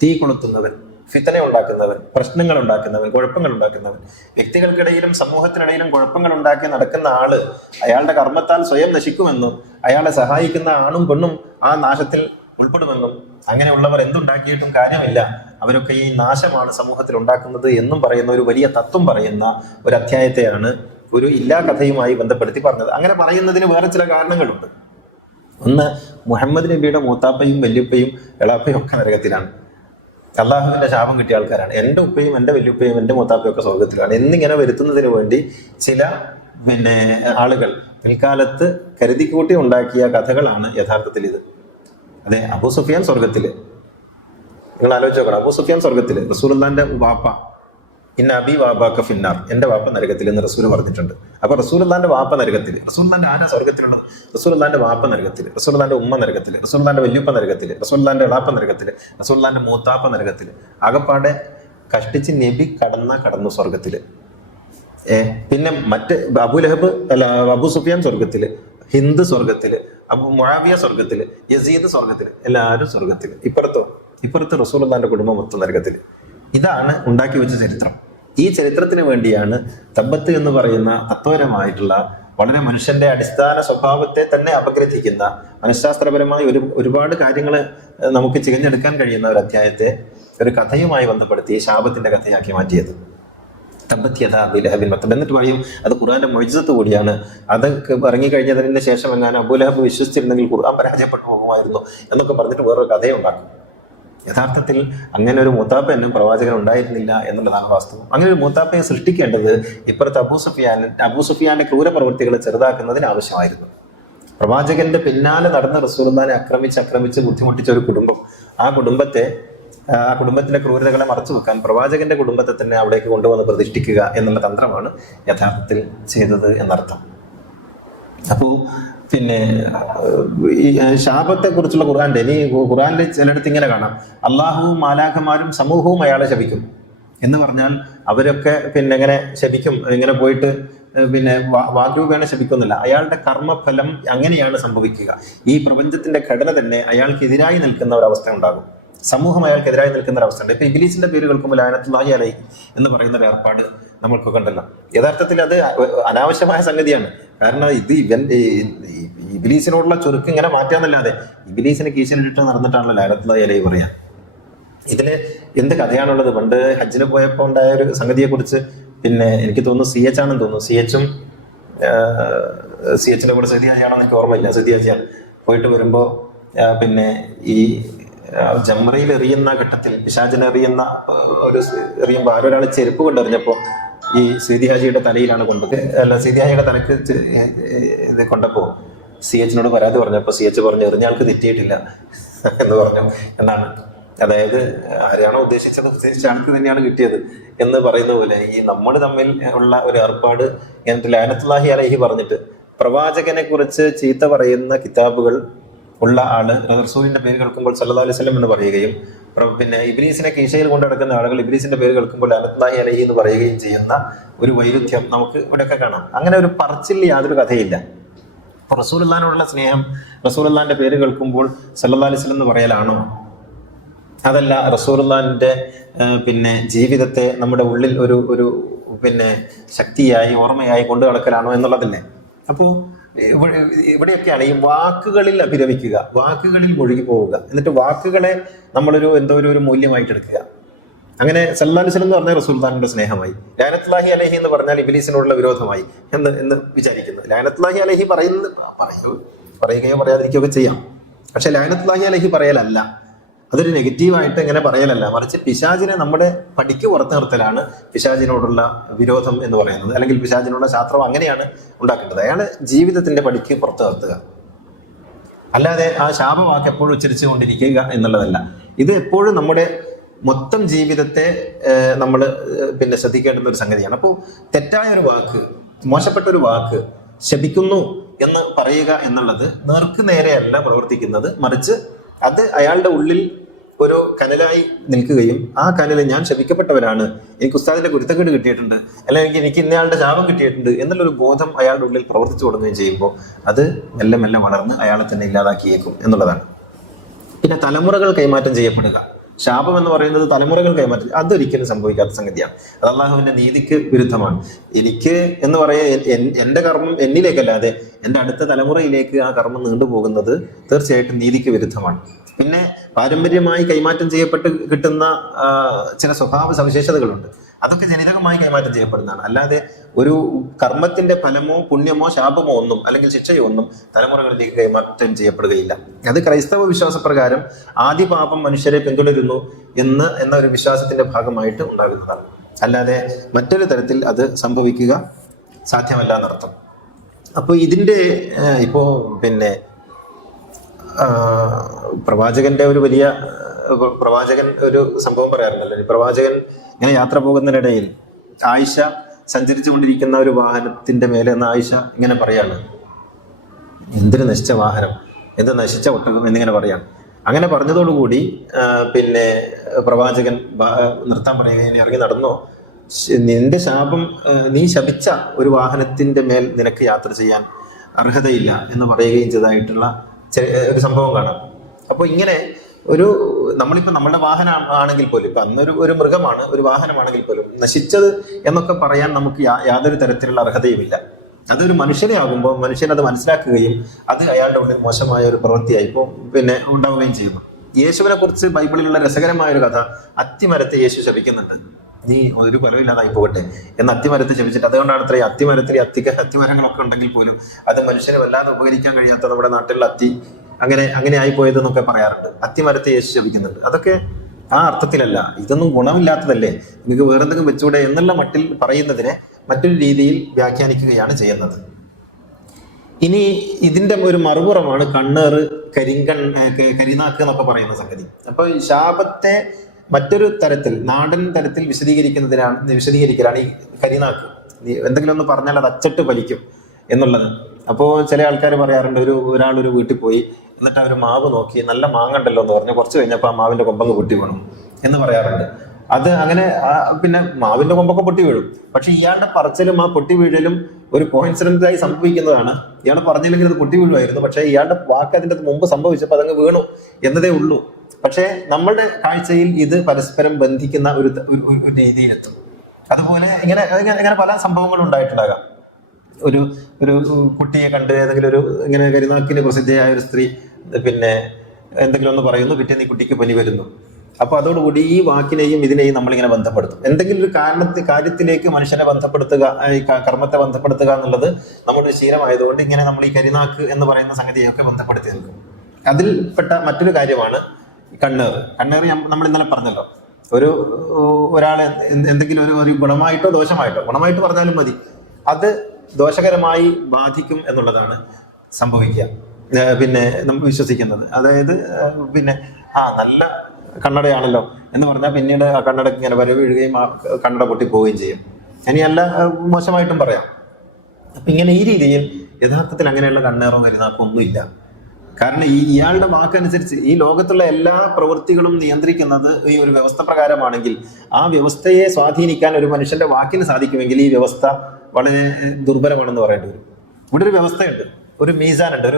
തീ കൊളുത്തുന്നവൻ, ഫിത്തന ഉണ്ടാക്കുന്നവൻ, പ്രശ്നങ്ങൾ ഉണ്ടാക്കുന്നവൻ, കുഴപ്പങ്ങൾ ഉണ്ടാക്കുന്നവൻ. വ്യക്തികൾക്കിടയിലും സമൂഹത്തിനിടയിലും കുഴപ്പങ്ങൾ ഉണ്ടാക്കി നടക്കുന്ന ആള് അയാളുടെ കർമ്മത്താൽ സ്വയം നശിക്കുമെന്നും അയാളെ സഹായിക്കുന്ന ആണും പെണ്ണും ആ നാശത്തിൽ ഉൾപ്പെടുമെന്നും അങ്ങനെയുള്ളവർ എന്തുണ്ടാക്കിയിട്ടും കാര്യമില്ല, അവരൊക്കെ ഈ നാശമാണ് സമൂഹത്തിൽ ഉണ്ടാക്കുന്നത് എന്നും പറയുന്ന ഒരു വലിയ തത്വം പറയുന്ന ഒരു അധ്യായത്തെയാണ് ഒരു ഇല്ലാ കഥയുമായി ബന്ധപ്പെടുത്തി പറഞ്ഞത്. അങ്ങനെ പറയുന്നതിന് വേറെ ചില കാരണങ്ങളുണ്ട്. ഒന്ന്, മുഹമ്മദ് നബിയുടെ മൂത്താപ്പയും വല്യപ്പയും എളാപ്പയും ഒക്കെ നരകത്തിലാണ്. അള്ളാഹുവിന്റെ ശാപം കിട്ടിയ ആൾക്കാരാണ്. എൻ്റെ ഉപ്പയും എൻ്റെ വല്യുപ്പയും എൻ്റെ മൂത്താപ്പയും ഒക്കെ സ്വർഗത്തിലാണ് എന്നിങ്ങനെ വരുത്തുന്നതിന് വേണ്ടി ചില ആളുകൾ പിൽക്കാലത്ത് കരുതിക്കൂട്ടി ഉണ്ടാക്കിയ കഥകളാണ് യഥാർത്ഥത്തിൽ ഇത്. അതെ, അബൂ സുഫിയാൻ സ്വർഗത്തില്, നിങ്ങൾ ആലോചിച്ച് നോക്കണം, അബൂ സുഫിയാൻ സ്വർഗത്തില്, റസൂലുള്ളാന്റെ വാപ്പ ഇന്ന അബി വാബാക്ക ഫിന്നാർ, എന്റെ വാപ്പ നരകത്തിൽ എന്ന് റസൂൽ പറഞ്ഞിട്ടുണ്ട്. അപ്പൊ റസൂലുള്ളാന്റെ വാപ്പ നരകത്തിൽ, റസൂലുള്ളാന്റെ ആരാ സ്വർഗത്തിലുള്ളത്? റസൂലുള്ളാന്റെ വാപ്പ നരകത്തിൽ, റസൂലുള്ളാന്റെ ഉമ്മ നരകത്തിൽ, റസൂലുള്ളാന്റെ വല്യുപ്പ നരകത്തിൽ, റസൂലുള്ളാന്റെ എളാപ്പ നരകത്തിൽ, റസൂലുള്ളാന്റെ മൂത്താപ്പ നരകത്തിൽ. ആകപ്പാടെ കഷ്ടിച്ച് നബി കടന്നു സ്വർഗത്തില്. പിന്നെ മറ്റ് അബൂലഹബ് അല്ല അബൂ സുഫിയാൻ സ്വർഗത്തില്, ഹിന്ദ് സ്വർഗത്തില്, മുആവിയ സ്വർഗത്തില്, യസീദ് സ്വർഗത്തില്, എല്ലാവരും സ്വർഗത്തില്. ഇപ്പുറത്ത് റസൂലുള്ളാന്റെ കുടുംബം മൊത്തം നരകത്തില്. ഇതാണ് ഉണ്ടാക്കി വെച്ച ചരിത്രം. ഈ ചരിത്രത്തിന് വേണ്ടിയാണ് തബ്ബത്ത് എന്ന് പറയുന്ന തത്വപരമായിട്ടുള്ള വളരെ മനുഷ്യന്റെ അടിസ്ഥാന സ്വഭാവത്തെ തന്നെ അപഗ്രഥിക്കുന്ന മനഃശാസ്ത്രപരമായി ഒരുപാട് കാര്യങ്ങൾ നമുക്ക് ചികഞ്ഞെടുക്കാൻ കഴിയുന്ന ഒരു അധ്യായത്തെ ഒരു കഥയുമായി ബന്ധപ്പെടുത്തി ശാപത്തിന്റെ കഥയാക്കി മാറ്റിയത്. എന്നിട്ട് പറയും അത് ഖുർആന്റെ മുഅ്ജിസത്ത് കൂടിയാണ്. അത് ഇറങ്ങിക്കഴിഞ്ഞതിന് ശേഷം എങ്ങാനും അബൂലഹബ് വിശ്വസിച്ചിരുന്നെങ്കിൽ ഖുർആൻ പരാജയപ്പെട്ടു പോകുമായിരുന്നു എന്നൊക്കെ പറഞ്ഞിട്ട് വേറൊരു കഥയുണ്ടാക്കും. യഥാർത്ഥത്തിൽ അങ്ങനെ ഒരു മൂത്താപ്പ എന്നും പ്രവാചകൻ ഉണ്ടായിരുന്നില്ല എന്നുള്ളതാണ് വാസ്തവം. അങ്ങനെ ഒരു മൂത്താപ്പയെ സൃഷ്ടിക്കേണ്ടത് ഇപ്പുറത്ത് അബൂ സുഫിയാന്റെ ക്രൂരപ്രവൃത്തികളെ ചെറുതാക്കുന്നതിന് ആവശ്യമായിരുന്നു. പ്രവാചകന്റെ പിന്നാലെ നടന്ന റസൂലുള്ളാഹിനെ ആക്രമിച്ച് ബുദ്ധിമുട്ടിച്ച ഒരു കുടുംബം, ആ കുടുംബത്തിന്റെ ക്രൂരതകളെ മറച്ചു വെക്കാൻ പ്രവാചകന്റെ കുടുംബത്തെ തന്നെ അവിടേക്ക് കൊണ്ടുവന്ന് പ്രതിഷ്ഠിക്കുക എന്നുള്ള തന്ത്രമാണ് യഥാർത്ഥത്തിൽ ചെയ്തത് എന്നർത്ഥം. അപ്പോ ഈ ശാപത്തെ കുറിച്ചുള്ള ഖുർആന്റെ ചിലയിടത്ത് ഇങ്ങനെ കാണാം, അള്ളാഹുവും മാലാഖമാരും സമൂഹവും അയാളെ ശപിക്കും എന്ന് പറഞ്ഞാൽ അവരൊക്കെ എങ്ങനെ ശപിക്കും, ഇങ്ങനെ പോയിട്ട് വാഗ്രൂപേണ ശപിക്കുന്നില്ല. അയാളുടെ കർമ്മഫലം അങ്ങനെയാണ് സംഭവിക്കുക. ഈ പ്രപഞ്ചത്തിന്റെ ഘടന തന്നെ അയാൾക്കെതിരായി നിൽക്കുന്ന ഒരവസ്ഥ ഉണ്ടാകും. സമൂഹം അയാൾക്കെതിരായി നിൽക്കുന്ന ഒരവസ്ഥ ഉണ്ട്. ഇപ്പൊ ഇബ്ലീസിന്റെ പേര് കേൾക്കുമ്പോൾ ലഅനത്തുല്ലാഹി അലൈഹി എന്ന് പറയുന്ന ഒരു ഏർപ്പാട് നമ്മൾക്കൊക്കെ ഉണ്ടല്ലോ. യഥാർത്ഥത്തിൽ അത് അനാവശ്യമായ സംഗതിയാണ്. കാരണം ഇബ്ലീസിനോടുള്ള ചുരുക്ക് ഇങ്ങനെ മാറ്റാന്നല്ലാതെ ഇബ്ലീസിനെ കീശനിട്ട് നടന്നിട്ടാണല്ലോ ലഅനത്തുല്ലാഹി അലൈഹി പറയാ. ഇതില് എന്ത് കഥയാണുള്ളത്? പണ്ട് ഹജ്ജിന് പോയപ്പോൾ ഉണ്ടായ ഒരു സംഗതിയെ കുറിച്ച് എനിക്ക് തോന്നുന്നു CH ആണെന്ന് തോന്നുന്നു. CHന്റെ കൂടെ സദിയാജിയാണെന്ന് എനിക്ക് ഓർമ്മയില്ല. സദിയാജിയാണ്. പോയിട്ട് വരുമ്പോ ഈ ജംറയിൽ എറിയുന്ന ഘട്ടത്തിൽ പിശാചിനെ എറിയുമ്പോ ആരൊരാൾ ചെരുപ്പ് കൊണ്ടെറിഞ്ഞപ്പോ ഈ സീദിഹാജിയുടെ തലയിലാണ് സീദിഹാജിയുടെ തലക്ക് ഇത് കൊണ്ടപ്പോ CHനോട് പരാതി പറഞ്ഞപ്പോ CH പറഞ്ഞു എറിഞ്ഞാൾക്ക് തെറ്റിയിട്ടില്ല എന്ന് പറഞ്ഞു എന്നാണ്. അതായത് ആരെയാണോ ഉദ്ദേശിച്ച ആൾക്ക് തന്നെയാണ് കിട്ടിയത് എന്ന് പറയുന്ന പോലെ ഈ നമ്മൾ തമ്മിൽ ഉള്ള ഒരു ഏർപ്പാട് ലഅനത്തുല്ലാഹി അലൈഹി പറഞ്ഞിട്ട് പ്രവാചകനെ കുറിച്ച് ചീത്ത പറയുന്ന കിതാബുകൾ ഉള്ള ആള് റസൂലിന്റെ പേര് കേൾക്കുമ്പോൾ സല്ലല്ലാഹു അലൈഹി വസല്ലം എന്ന് പറയുകയും ഇബ്ലീസിനെ കീശയിൽ കൊണ്ട് നടക്കുന്ന ആളുകൾ ഇബ്ലീസിന്റെ പേര് കേൾക്കുമ്പോൾ ലഅനത്തുല്ലാഹി അലൈഹി എന്ന് പറയുകയും ചെയ്യുന്ന ഒരു വൈരുദ്ധ്യം നമുക്ക് ഇവിടെയൊക്കെ കാണാം. അങ്ങനെ ഒരു പറച്ചിൽ യാതൊരു കഥയില്ല. അപ്പൊ റസൂലുള്ളാഹിനോടുള്ള സ്നേഹം റസൂലുള്ളാഹിന്റെ പേര് കേൾക്കുമ്പോൾ സല്ലല്ലാഹു അലൈഹി വസല്ലം എന്ന് പറയലാണോ? അതല്ല റസൂലുള്ളാഹിന്റെ ജീവിതത്തെ നമ്മുടെ ഉള്ളിൽ ഒരു ശക്തിയായി ഓർമ്മയായി കൊണ്ടു നടക്കലാണോ എന്നുള്ളതല്ലേ. അപ്പോ ഇവിടെയൊക്കെയാണ് ഈ വാക്കുകളിൽ അഭിരമിക്കുക, വാക്കുകളിൽ മുഴുകി പോവുക, എന്നിട്ട് വാക്കുകളെ നമ്മളൊരു ഒരു മൂല്യമായിട്ട് എടുക്കുക. അങ്ങനെ സല്ലല്ലാഹു അലൈഹി വസല്ലം എന്ന് പറഞ്ഞാൽ റസൂലുള്ളാഹിന്റെ സ്നേഹമായി, ലഅനത്തുല്ലാഹി അലൈഹി എന്ന് പറഞ്ഞാൽ ഇബ്ലീസിനോടുള്ള വിരോധമായി എന്ന് വിചാരിക്കുന്നു. ലഅനത്തുല്ലാഹി അലൈഹി പറയുകയോ പറയാതിരിക്കുകയോ ചെയ്യാം. പക്ഷെ ലഅനത്തുല്ലാഹി അലൈഹി പറയലല്ല, അതൊരു നെഗറ്റീവായിട്ട് ഇങ്ങനെ പറയലല്ല, മറിച്ച് പിശാചിനെ നമ്മുടെ പടിക്ക് പുറത്ത് നിർത്തലാണ് പിശാചിനോടുള്ള വിരോധം എന്ന് പറയുന്നത്. അല്ലെങ്കിൽ പിശാചിനോടുള്ള ശാസ്ത്രം അങ്ങനെയാണ് ഉണ്ടാക്കേണ്ടത്. അയാള് ജീവിതത്തിന്റെ പടിക്ക് പുറത്ത് നിർത്തുക, അല്ലാതെ ആ ശാപവാക്ക് എപ്പോഴും ഉച്ചരിച്ചു കൊണ്ടിരിക്കുക എന്നുള്ളതല്ല. ഇത് എപ്പോഴും നമ്മുടെ മൊത്തം ജീവിതത്തെ നമ്മൾ ശ്രദ്ധിക്കേണ്ടുന്ന ഒരു സംഗതിയാണ്. അപ്പോൾ തെറ്റായ ഒരു വാക്ക്, മോശപ്പെട്ട ഒരു വാക്ക് ശപിക്കുന്നു എന്ന് പറയുക എന്നുള്ളത് നേർക്ക് നേരെയല്ല പ്രവർത്തിക്കുന്നത്, മറിച്ച് അത് അയാളുടെ ഉള്ളിൽ ഒരു കനലായി നിൽക്കുകയും ആ കനല് ഞാൻ ശപിക്കപ്പെട്ടവരാണ്, എനിക്ക് ഉസ്താദിന്റെ കുരുത്തക്കേട് കിട്ടിയിട്ടുണ്ട്, അല്ലെങ്കിൽ എനിക്ക് ഇന്നയാളുടെ ശാപം കിട്ടിയിട്ടുണ്ട് എന്നുള്ളൊരു ബോധം അയാളുടെ ഉള്ളിൽ പ്രവർത്തിച്ചു കൊടുക്കുകയും ചെയ്യുമ്പോൾ അത് മെല്ലെ മെല്ലെ വളർന്ന് അയാളെ തന്നെ ഇല്ലാതാക്കിയേക്കും എന്നുള്ളതാണ്. പിന്നെ തലമുറകൾ കൈമാറ്റം ചെയ്യപ്പെടുക, ശാപം എന്ന് പറയുന്നത് തലമുറകൾ കൈമാറ്റം, അതൊരിക്കലും സംഭവിക്കാത്ത സംഗതിയാണ്. അത് അള്ളാഹുവിന്റെ നീതിക്ക് വിരുദ്ധമാണ്. എനിക്ക് എന്ന് പറയാൻ എന്റെ കർമ്മം എന്നിലേക്കല്ലാതെ എൻ്റെ അടുത്ത തലമുറയിലേക്ക് ആ കർമ്മം നീണ്ടുപോകുന്നത് തീർച്ചയായിട്ടും നീതിക്ക് വിരുദ്ധമാണ്. പിന്നെ പാരമ്പര്യമായി കൈമാറ്റം ചെയ്യപ്പെട്ട് കിട്ടുന്ന ചില സ്വഭാവ സവിശേഷതകളുണ്ട്. അതൊക്കെ ജനിതകമായി കൈമാറ്റം ചെയ്യപ്പെടുന്നതാണ്. അല്ലാതെ ഒരു കർമ്മത്തിന്റെ ഫലമോ പുണ്യമോ ശാപമോ ഒന്നും അല്ലെങ്കിൽ ശിക്ഷയോ ഒന്നും തലമുറകളിലേക്ക് കൈമാറ്റം ചെയ്യപ്പെടുകയില്ല. അത് ക്രൈസ്തവ വിശ്വാസപ്രകാരം ആദ്യ പാപം മനുഷ്യരെ പിന്തുടരുന്നു എന്ന ഒരു വിശ്വാസത്തിന്റെ ഭാഗമായിട്ട് ഉണ്ടാകുന്നതാണ്. അല്ലാതെ മറ്റൊരു തരത്തിൽ അത് സംഭവിക്കുക സാധ്യമല്ല എന്നർത്ഥം. അപ്പോൾ ഇതിൻ്റെ ഇപ്പോൾ പിന്നെ പ്രവാചകന്റെ പ്രവാചകൻ ഒരു സംഭവം പറയാറുണ്ടല്ലോ. പ്രവാചകൻ ഇങ്ങനെ യാത്ര പോകുന്നതിനിടയിൽ ആയിഷ സഞ്ചരിച്ചു കൊണ്ടിരിക്കുന്ന ഒരു വാഹനത്തിന്റെ മേലെ എന്ന് ആയിഷ ഇങ്ങനെ പറയാണ്, എന്തൊരു നശിച്ച വാഹനം, എന്ത് നശിച്ച ഒട്ടകം എന്നിങ്ങനെ പറയാണ്. അങ്ങനെ പറഞ്ഞതോടുകൂടി പിന്നെ പ്രവാചകൻ നിർത്താൻ പറയുകയും ഇറങ്ങി നടന്നോ, നിന്റെ ശാപം, നീ ശപിച്ച ഒരു വാഹനത്തിന്റെ മേൽ നിനക്ക് യാത്ര ചെയ്യാൻ അർഹതയില്ല എന്ന് പറയുകയും ചെയ്തതായിട്ടുള്ള ഒരു സംഭവം കാണാം. അപ്പോൾ ഇങ്ങനെ നമ്മളിപ്പോൾ നമ്മുടെ വാഹനം ആണെങ്കിൽ പോലും, ഇപ്പൊ അന്നൊരു മൃഗമാണ്, ഒരു വാഹനമാണെങ്കിൽ പോലും നശിച്ചത് എന്നൊക്കെ പറയാൻ നമുക്ക് യാതൊരു തരത്തിലുള്ള അർഹതയുമില്ല. അതൊരു മനുഷ്യനെ ആകുമ്പോൾ മനുഷ്യൻ അത് മനസ്സിലാക്കുകയും അത് അയാളുടെ ഉള്ളിൽ മോശമായ ഒരു പ്രവൃത്തിയായി പിന്നെ ഉണ്ടാവുകയും ചെയ്യുന്നു. യേശുവിനെ കുറിച്ച് ബൈബിളിലുള്ള രസകരമായ ഒരു കഥ, അത്തിമരത്തെ യേശു ശപിക്കുന്നുണ്ട്. നീ ഒരു ഫലമില്ലാതായി പോകട്ടെ എന്ന് അത്തിമരത്തെ ശപിച്ചിട്ട്. അതുകൊണ്ടാണ് ഇത്രയും അത്തിമരത്തിൽ അത്തിമരങ്ങളൊക്കെ ഉണ്ടെങ്കിൽ പോലും അത് മനുഷ്യന് വല്ലാതെ ഉപകരിക്കാൻ കഴിയാത്ത നമ്മുടെ നാട്ടിലുള്ള അങ്ങനെ ആയിപ്പോയതെന്നൊക്കെ പറയാറുണ്ട്. അത്തിമരത്തെ യേശു ശപിക്കുന്നുണ്ട്. അതൊക്കെ ആ അർത്ഥത്തിലല്ല, ഇതൊന്നും ഗുണമില്ലാത്തതല്ലേ, നിങ്ങൾക്ക് വേറെന്തെങ്കിലും വെച്ചൂടെ എന്നുള്ള മട്ടിൽ പറയുന്നതിനെ മറ്റൊരു രീതിയിൽ വ്യാഖ്യാനിക്കുകയാണ് ചെയ്യുന്നത്. ഇനി ഇതിന്റെ ഒരു മറുപുറമാണ് കണ്ണേറ്, കരിനാക്ക് എന്നൊക്കെ പറയുന്ന സംഗതി. അപ്പൊ ശാപത്തെ മറ്റൊരു തരത്തിൽ, നാടൻ തരത്തിൽ വിശദീകരിക്കലാണ് ഈ കരിനാക്ക്. എന്തെങ്കിലും ഒന്ന് പറഞ്ഞാൽ അത് അച്ചട്ട് ഫലിക്കും എന്നുള്ളത്. അപ്പോൾ ചില ആൾക്കാർ പറയാറുണ്ട്, ഒരാളൊരു വീട്ടിൽ പോയി എന്നിട്ട് അവർ മാവ് നോക്കി നല്ല മാങ്ങ ഉണ്ടല്ലോ എന്ന് പറഞ്ഞ് കുറച്ച് കഴിഞ്ഞപ്പോൾ ആ മാവിന്റെ കൊമ്പങ്ങ് പൊട്ടി വീണു എന്ന് പറയാറുണ്ട്. അത് അങ്ങനെ പിന്നെ മാവിന്റെ കൊമ്പൊക്കെ പൊട്ടി വീഴും. പക്ഷെ ഇയാളുടെ പറച്ചിലും ആ പൊട്ടി വീഴലും ഒരു കോയിൻസിഡന്റായി സംഭവിക്കുന്നതാണ്. ഇയാൾ പറഞ്ഞില്ലെങ്കിൽ അത് പൊട്ടി വീഴുമായിരുന്നു, പക്ഷെ ഇയാളുടെ വാക്ക് അതിൻ്റെ മുമ്പ് സംഭവിച്ചപ്പോൾ അതങ്ങ് വീണു എന്നതേ ഉള്ളൂ. പക്ഷെ നമ്മളുടെ കാഴ്ചയിൽ ഇത് പരസ്പരം ബന്ധിക്കുന്ന ഒരു രീതിയിലെത്തും. അതുപോലെ ഇങ്ങനെ പല സംഭവങ്ങളും ഉണ്ടായിട്ടുണ്ടാകാം. ഒരു കുട്ടിയെ കണ്ട് ഏതെങ്കിലും ഇങ്ങനെ കരിനാക്കിന് പ്രസിദ്ധയായ ഒരു സ്ത്രീ പിന്നെ എന്തെങ്കിലും ഒന്ന് പറയുന്നു, പിറ്റേന്ന് ഈ കുട്ടിക്ക് പനി വരുന്നു. അപ്പൊ അതോടുകൂടി ഈ വാക്കിനെയും ഇതിനെയും നമ്മളിങ്ങനെ ബന്ധപ്പെടുത്തും. എന്തെങ്കിലും ഒരു കാര്യത്തിലേക്ക് മനുഷ്യനെ ബന്ധപ്പെടുത്തുക, ഈ കർമ്മത്തെ ബന്ധപ്പെടുത്തുക എന്നുള്ളത് നമ്മുടെ ശീലമായതുകൊണ്ട് ഇങ്ങനെ നമ്മൾ ഈ കരിനാക്ക് എന്ന് പറയുന്ന സംഗതിയൊക്കെ ബന്ധപ്പെടുത്തി നിൽക്കും. അതിൽപ്പെട്ട മറ്റൊരു കാര്യമാണ് കണ്ണേറ്. നമ്മൾ ഇന്നലെ പറഞ്ഞല്ലോ, ഒരാളെ എന്തെങ്കിലും ഒരു ഗുണമായിട്ടോ ദോഷമായിട്ടോ, ഗുണമായിട്ട് പറഞ്ഞാലും മതി, അത് ദോഷകരമായി ബാധിക്കും എന്നുള്ളതാണ് സംഭവിക്കുക. പിന്നെ നമ്മൾ വിശ്വസിക്കുന്നത്, അതായത് പിന്നെ നല്ല കണ്ണടയാണല്ലോ എന്ന് പറഞ്ഞാൽ പിന്നീട് ആ കണ്ണടക്ക് ഇങ്ങനെ വരവ് വീഴുകയും ആ കണ്ണട പൊട്ടി പോവുകയും ചെയ്യും. ഇനിയല്ല മോശമായിട്ടും പറയാം. അപ്പൊ ഇങ്ങനെ ഈ രീതിയിൽ യഥാർത്ഥത്തിൽ അങ്ങനെയുള്ള കണ്ണേറോ കരിനാക്കോ ഒന്നുമില്ല. കാരണം ഇയാളുടെ വാക്കനുസരിച്ച് ഈ ലോകത്തുള്ള എല്ലാ പ്രവൃത്തികളും നിയന്ത്രിക്കുന്നത് ഈ ഒരു വ്യവസ്ഥ പ്രകാരമാണെങ്കിൽ ആ വ്യവസ്ഥയെ സ്വാധീനിക്കാൻ ഒരു മനുഷ്യന്റെ വാക്കിന് സാധിക്കുമെങ്കിൽ ഈ വ്യവസ്ഥ വളരെ ദുർബലമാണെന്ന് പറയേണ്ടി വരും. ഇവിടെ ഒരു വ്യവസ്ഥയുണ്ട്, ഒരു മീസാനുണ്ട്,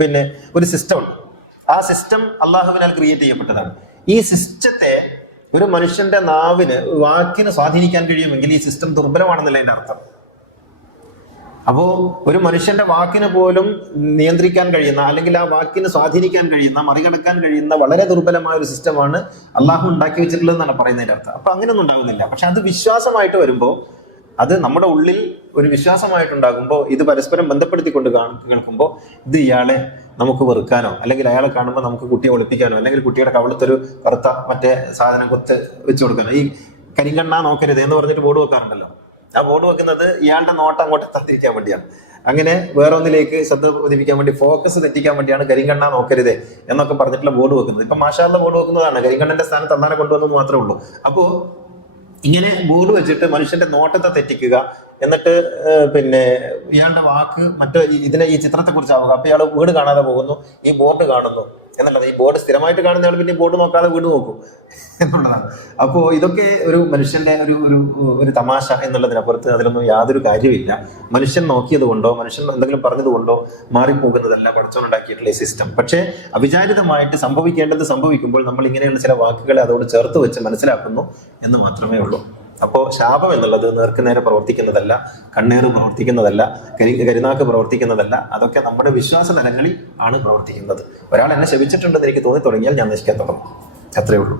പിന്നെ ഒരു സിസ്റ്റം ഉണ്ട്. ആ സിസ്റ്റം അള്ളാഹുവിനാൽ ക്രിയേറ്റ് ചെയ്യപ്പെട്ടതാണ്. ഈ സിസ്റ്റത്തെ ഒരു മനുഷ്യന്റെ വാക്കിന് സ്വാധീനിക്കാൻ കഴിയുമെങ്കിൽ ഈ സിസ്റ്റം ദുർബലമാണെന്നല്ല അതിന്റെ അർത്ഥം. അപ്പോ ഒരു മനുഷ്യന്റെ വാക്കിന് പോലും നിയന്ത്രിക്കാൻ കഴിയുന്ന, അല്ലെങ്കിൽ ആ വാക്കിന് സ്വാധീനിക്കാൻ കഴിയുന്ന, മറികടക്കാൻ കഴിയുന്ന വളരെ ദുർബലമായ ഒരു സിസ്റ്റമാണ് അള്ളാഹു ഉണ്ടാക്കി വെച്ചിട്ടുള്ളതെന്നാണ് പറയുന്നതിന്റെ അർത്ഥം. അപ്പൊ അങ്ങനെയൊന്നും ഉണ്ടാകുന്നില്ല. പക്ഷെ അത് വിശ്വാസമായിട്ട് വരുമ്പോൾ, അത് നമ്മുടെ ഉള്ളിൽ ഒരു വിശ്വാസമായിട്ടുണ്ടാകുമ്പോൾ, ഇത് പരസ്പരം ബന്ധപ്പെടുത്തിക്കൊണ്ട് കേൾക്കുമ്പോൾ ഇത് ഇയാളെ നമുക്ക് വെറുക്കാനോ, അല്ലെങ്കിൽ അയാളെ കാണുമ്പോൾ നമുക്ക് കുട്ടിയെ ഒളിപ്പിക്കാനോ, അല്ലെങ്കിൽ കുട്ടിയുടെ കവളത്തൊരു കറുത്ത മറ്റേ സാധനം കൊത്ത് വെച്ച് കൊടുക്കാനോ, ഈ കരിങ്കണ്ണ നോക്കരുത് എന്ന് പറഞ്ഞിട്ട് ബോർഡ് വെക്കാറുണ്ടല്ലോ. ആ ബോർഡ് വെക്കുന്നത് ഇയാളുടെ നോട്ടം അങ്ങോട്ട് എത്താതിരിക്കാൻ വേണ്ടിയാണ്. അങ്ങനെ വേറെ ഒന്നിലേക്ക് ശ്രദ്ധ പതിപ്പിക്കാൻ വേണ്ടി, ഫോക്കസ് തെറ്റിക്കാൻ വേണ്ടിയാണ് കരിങ്കണ്ണ നോക്കരുത് എന്നൊക്കെ പറഞ്ഞിട്ടുള്ള ബോർഡ് വെക്കുന്നത്. ഇപ്പൊ മാഷാള്ള ബോർഡ് വെക്കുന്നതാണ്, കരിങ്കണ്ണന്റെ സ്ഥാനത്ത് അന്നാനെ കൊണ്ടുവന്നത് മാത്രമേ ഉള്ളൂ. അപ്പോ ഇങ്ങനെ ബോർഡ് വെച്ചിട്ട് മനുഷ്യന്റെ നോട്ടത്തെ തെറ്റിക്കുക, എന്നിട്ട് പിന്നെ ഇയാളുടെ വാക്ക് ഈ ചിത്രത്തെ കുറിച്ചാവുക. അപ്പൊ ഇയാൾ വീട് കാണാതെ പോകുന്നു, ഈ ബോർഡ് കാണുന്നു എന്നുള്ളത്. ഈ ബോർഡ് സ്ഥിരമായിട്ട് കാണുന്ന ആൾ പിന്നെ ബോർഡ് നോക്കാതെ വീട് നോക്കും എന്നുള്ളതാണ്. അപ്പോൾ ഇതൊക്കെ ഒരു മനുഷ്യന്റെ ഒരു തമാശ എന്നുള്ളതിനപ്പുറത്ത് അതിലൊന്നും യാതൊരു കാര്യമില്ല. മനുഷ്യൻ നോക്കിയത് കൊണ്ടോ മനുഷ്യൻ എന്തെങ്കിലും പറഞ്ഞത് കൊണ്ടോ മാറിപ്പോകുന്നതല്ല പടച്ചോനുണ്ടാക്കിയിട്ടുള്ള ഈ സിസ്റ്റം. പക്ഷേ അവിചാരിതമായിട്ട് സംഭവിക്കേണ്ടത് സംഭവിക്കുമ്പോൾ നമ്മൾ ഇങ്ങനെയുള്ള ചില വാക്കുകളെ അതോട് ചേർത്ത് വെച്ച് മനസ്സിലാക്കുന്നു എന്ന് മാത്രമേ ഉള്ളൂ. അപ്പോൾ ശാപം എന്നുള്ളത് നേർക്കുനേരെ പ്രവർത്തിക്കുന്നതല്ല, കണ്ണേറ് പ്രവർത്തിക്കുന്നതല്ല, കരിനാക്ക് പ്രവർത്തിക്കുന്നതല്ല. അതൊക്കെ നമ്മുടെ വിശ്വാസ തലങ്ങളിൽ ആണ് പ്രവർത്തിക്കുന്നത്. ഒരാൾ എന്നെ ശപിച്ചിട്ടുണ്ടെന്ന് എനിക്ക് തോന്നി തുടങ്ങിയാൽ ഞാൻ നശിക്കാൻ തുടങ്ങും. അത്രയേ ഉള്ളൂ.